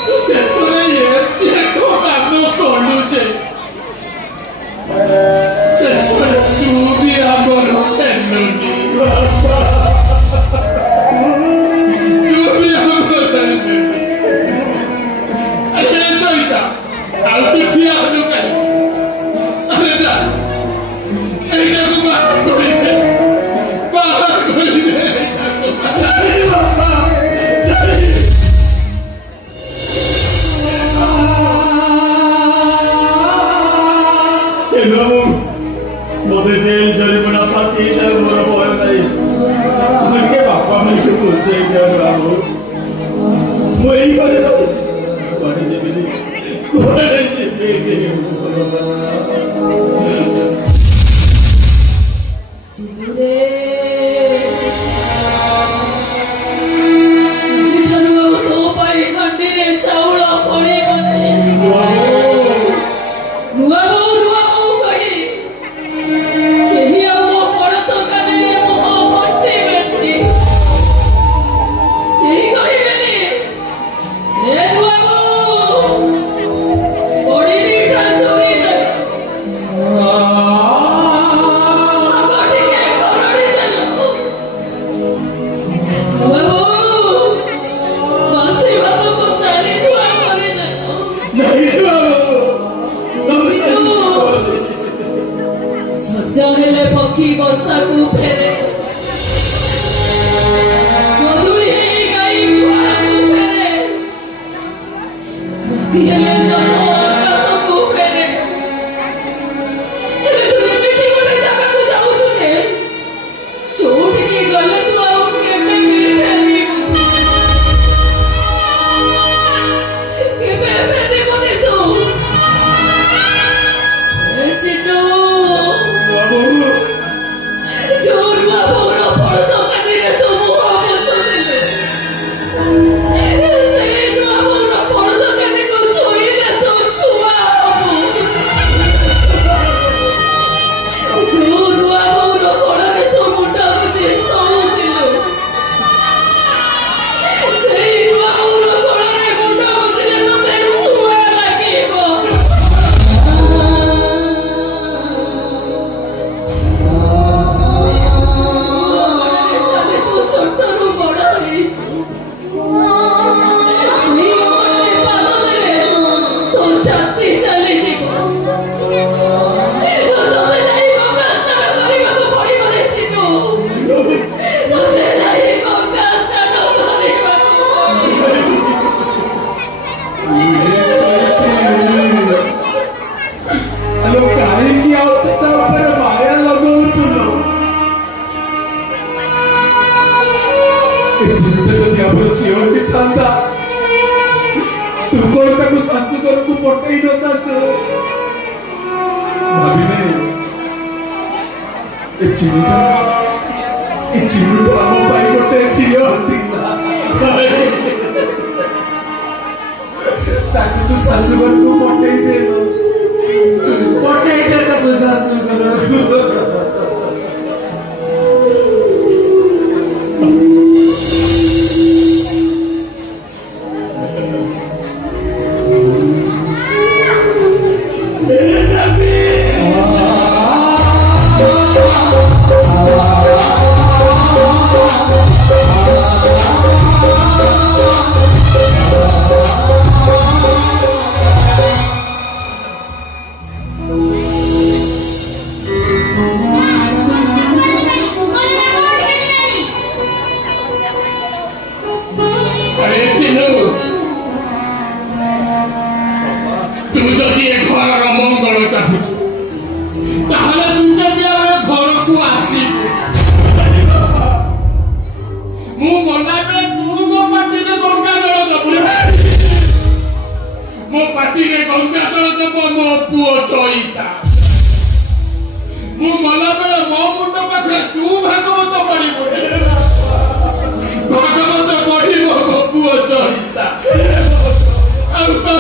ତୁ ଶେଷରେ ଏତେ କାମ କଲୁ ଯେ ଶେଷରେ ତୁ ବି ଆମର ହେଲୁନି। ତୁ ବି ଆମର ହେଲୁନି। ଆରେ ଚଇତା, ଆଉ ତୁ ଠିଆ ହେଲୁ କାହିଁକି? ଆରେ ଯା, ଏଇଟାକୁ ବାହାର କରିଦେ, ବାହାର କରିଦେ ଏଇଟାକୁ। মধ্যে জেল জরিমানা ফাঁসি মোর ভয় নাই। আমাকে বাপা মাইকে বুঝাই দেন বাবু। ମୁଁ ଏଇ ଘରେ ରହୁଛି, କୁଆଡ଼େ ଯିବିନି, କୁଆଡ଼େ ଯିବିନି। ଆଜିଠାରୁ ଆଉ ତୋ ପାଇଁ ହାଣ୍ଡିରେ ଚାଉଳ ପଡ଼ିବନି। ନୂଆ ବୋହୁ କହି କେହି ଆଉ ମୋ ପଡ଼ତ କାନରେ ମୁହଁ ପୋଛିବେନି। କେହି କହିବେନି ଏ ନୂଆ ବୋହୁ ପଡ଼ିଟା ଚୋରି ଦେବେ। ସଜ ହେଲେ ପକ୍ଷୀ ବସାକୁ ଫେରେ ମଧୁଳି ହେଇ ଗାଈ ଗୁହାଳକୁ ଫେରେ ରାତି ହେଲେ ଜହ୍ନ ଆକାଶକୁ ଫେରେ ଏବେ ତୁ ଏମିତି ଗୋଟେ ଜାଗାକୁ ଯାଉଛୁ ଯେ ଯୋଉଠିକି ଗଲେ ତୁ ଆଉ କେବେ ବି ଫେରିବୁ କେବେ ଫେରିବୁନି ତୁ ଚିଟୁ ଯୋଉ ନୂଆ ବୋଉର ଫଳ ଦୋକାନୀରେ ତୁ ମୁହଁ ପୋଛୁଥିଲୁ ସେଇ ନୂଆ ବୋଉର ଫଳ ଦୋକାନୀକୁ ଛୁଇଁଲେ ତୁ ଛୁଆ ହବୁ ଯୋଉ ନୂଆ ବୋଉର କୋଳରେ ତୁ ମୁଣ୍ଡ ଗୁଜି ଶୋଉଥିଲୁ ସେଇ ନୂଆ ବୋଉର କୋଳରେ ମୁଣ୍ଡ ଗୁଜିଲେ ତତେ ଛୁଆ ଲାଗିବ ଚାଲେ ତୁ ଛୋଟରୁ ବଡ ହେଇଛୁ ସେଇ ମନରେ ପାଦ ଦେଲେ ତୋ ଛାତି ଚାଲିଯିବ ତତେ ଯାଇ ଗଙ୍ଗା ସ୍ନାନ କରିବାକୁ ପଡିବ ରେ ଚିନୁ ତତେ ଯାଇ ଗଙ୍ଗା ସ୍ନାନ କରିବାକୁ ପଡିବ ଆଲୋ କାହିଁକି ଆଉ ତା ଉପରେ ମାୟା ଲଗଉଥିଲ ଏ ଝିଅଟା ଯଦି ଆମର ଝିଅ ହେଇଥାନ୍ତା ତୁ କଣ ତାକୁ ଶାଶୁ ଘରକୁ ପଠେଇ ନଥାନ୍ତୁ ଭାବିଲେ ଏ ଚିନ୍ତା ଆମ ପାଇଁ ଗୋଟେ ଝିଅ ଥିଲା ତାକୁ ତୁ ଶାଶୁ ଘରକୁ ପଠେଇ ଦେଲୁ ପଠେଇ ଦେ ତାକୁ ଶାଶୁ ଘରକୁ আরে চিনু তু যদি এ ঘরর মঙ্গল চাহুଛୁ তাহলে তু কেବେ ଆମ ଘରକୁ ଆସିବୁ ମୁଁ ମନା ବେଳେ ତୁ ମୋ ପାଟିରେ ଗଙ୍ଗା ଜଳ ଦବୁ ମୋ ପାଟିରେ ଗଙ୍ଗା ଜଳ ଦବ ମୋ ପୁଅ ଚଇତା ମୁଁ ମଲା ବେଳେ ମୋ ମୁଣ୍ଡ ପାଖରେ ତୁ ଭାଗବତ ପଢିବୁ ଭାଗବତ ପଢିବ ମୋ ପୁଅ ଚଇତା ଆଉ ତ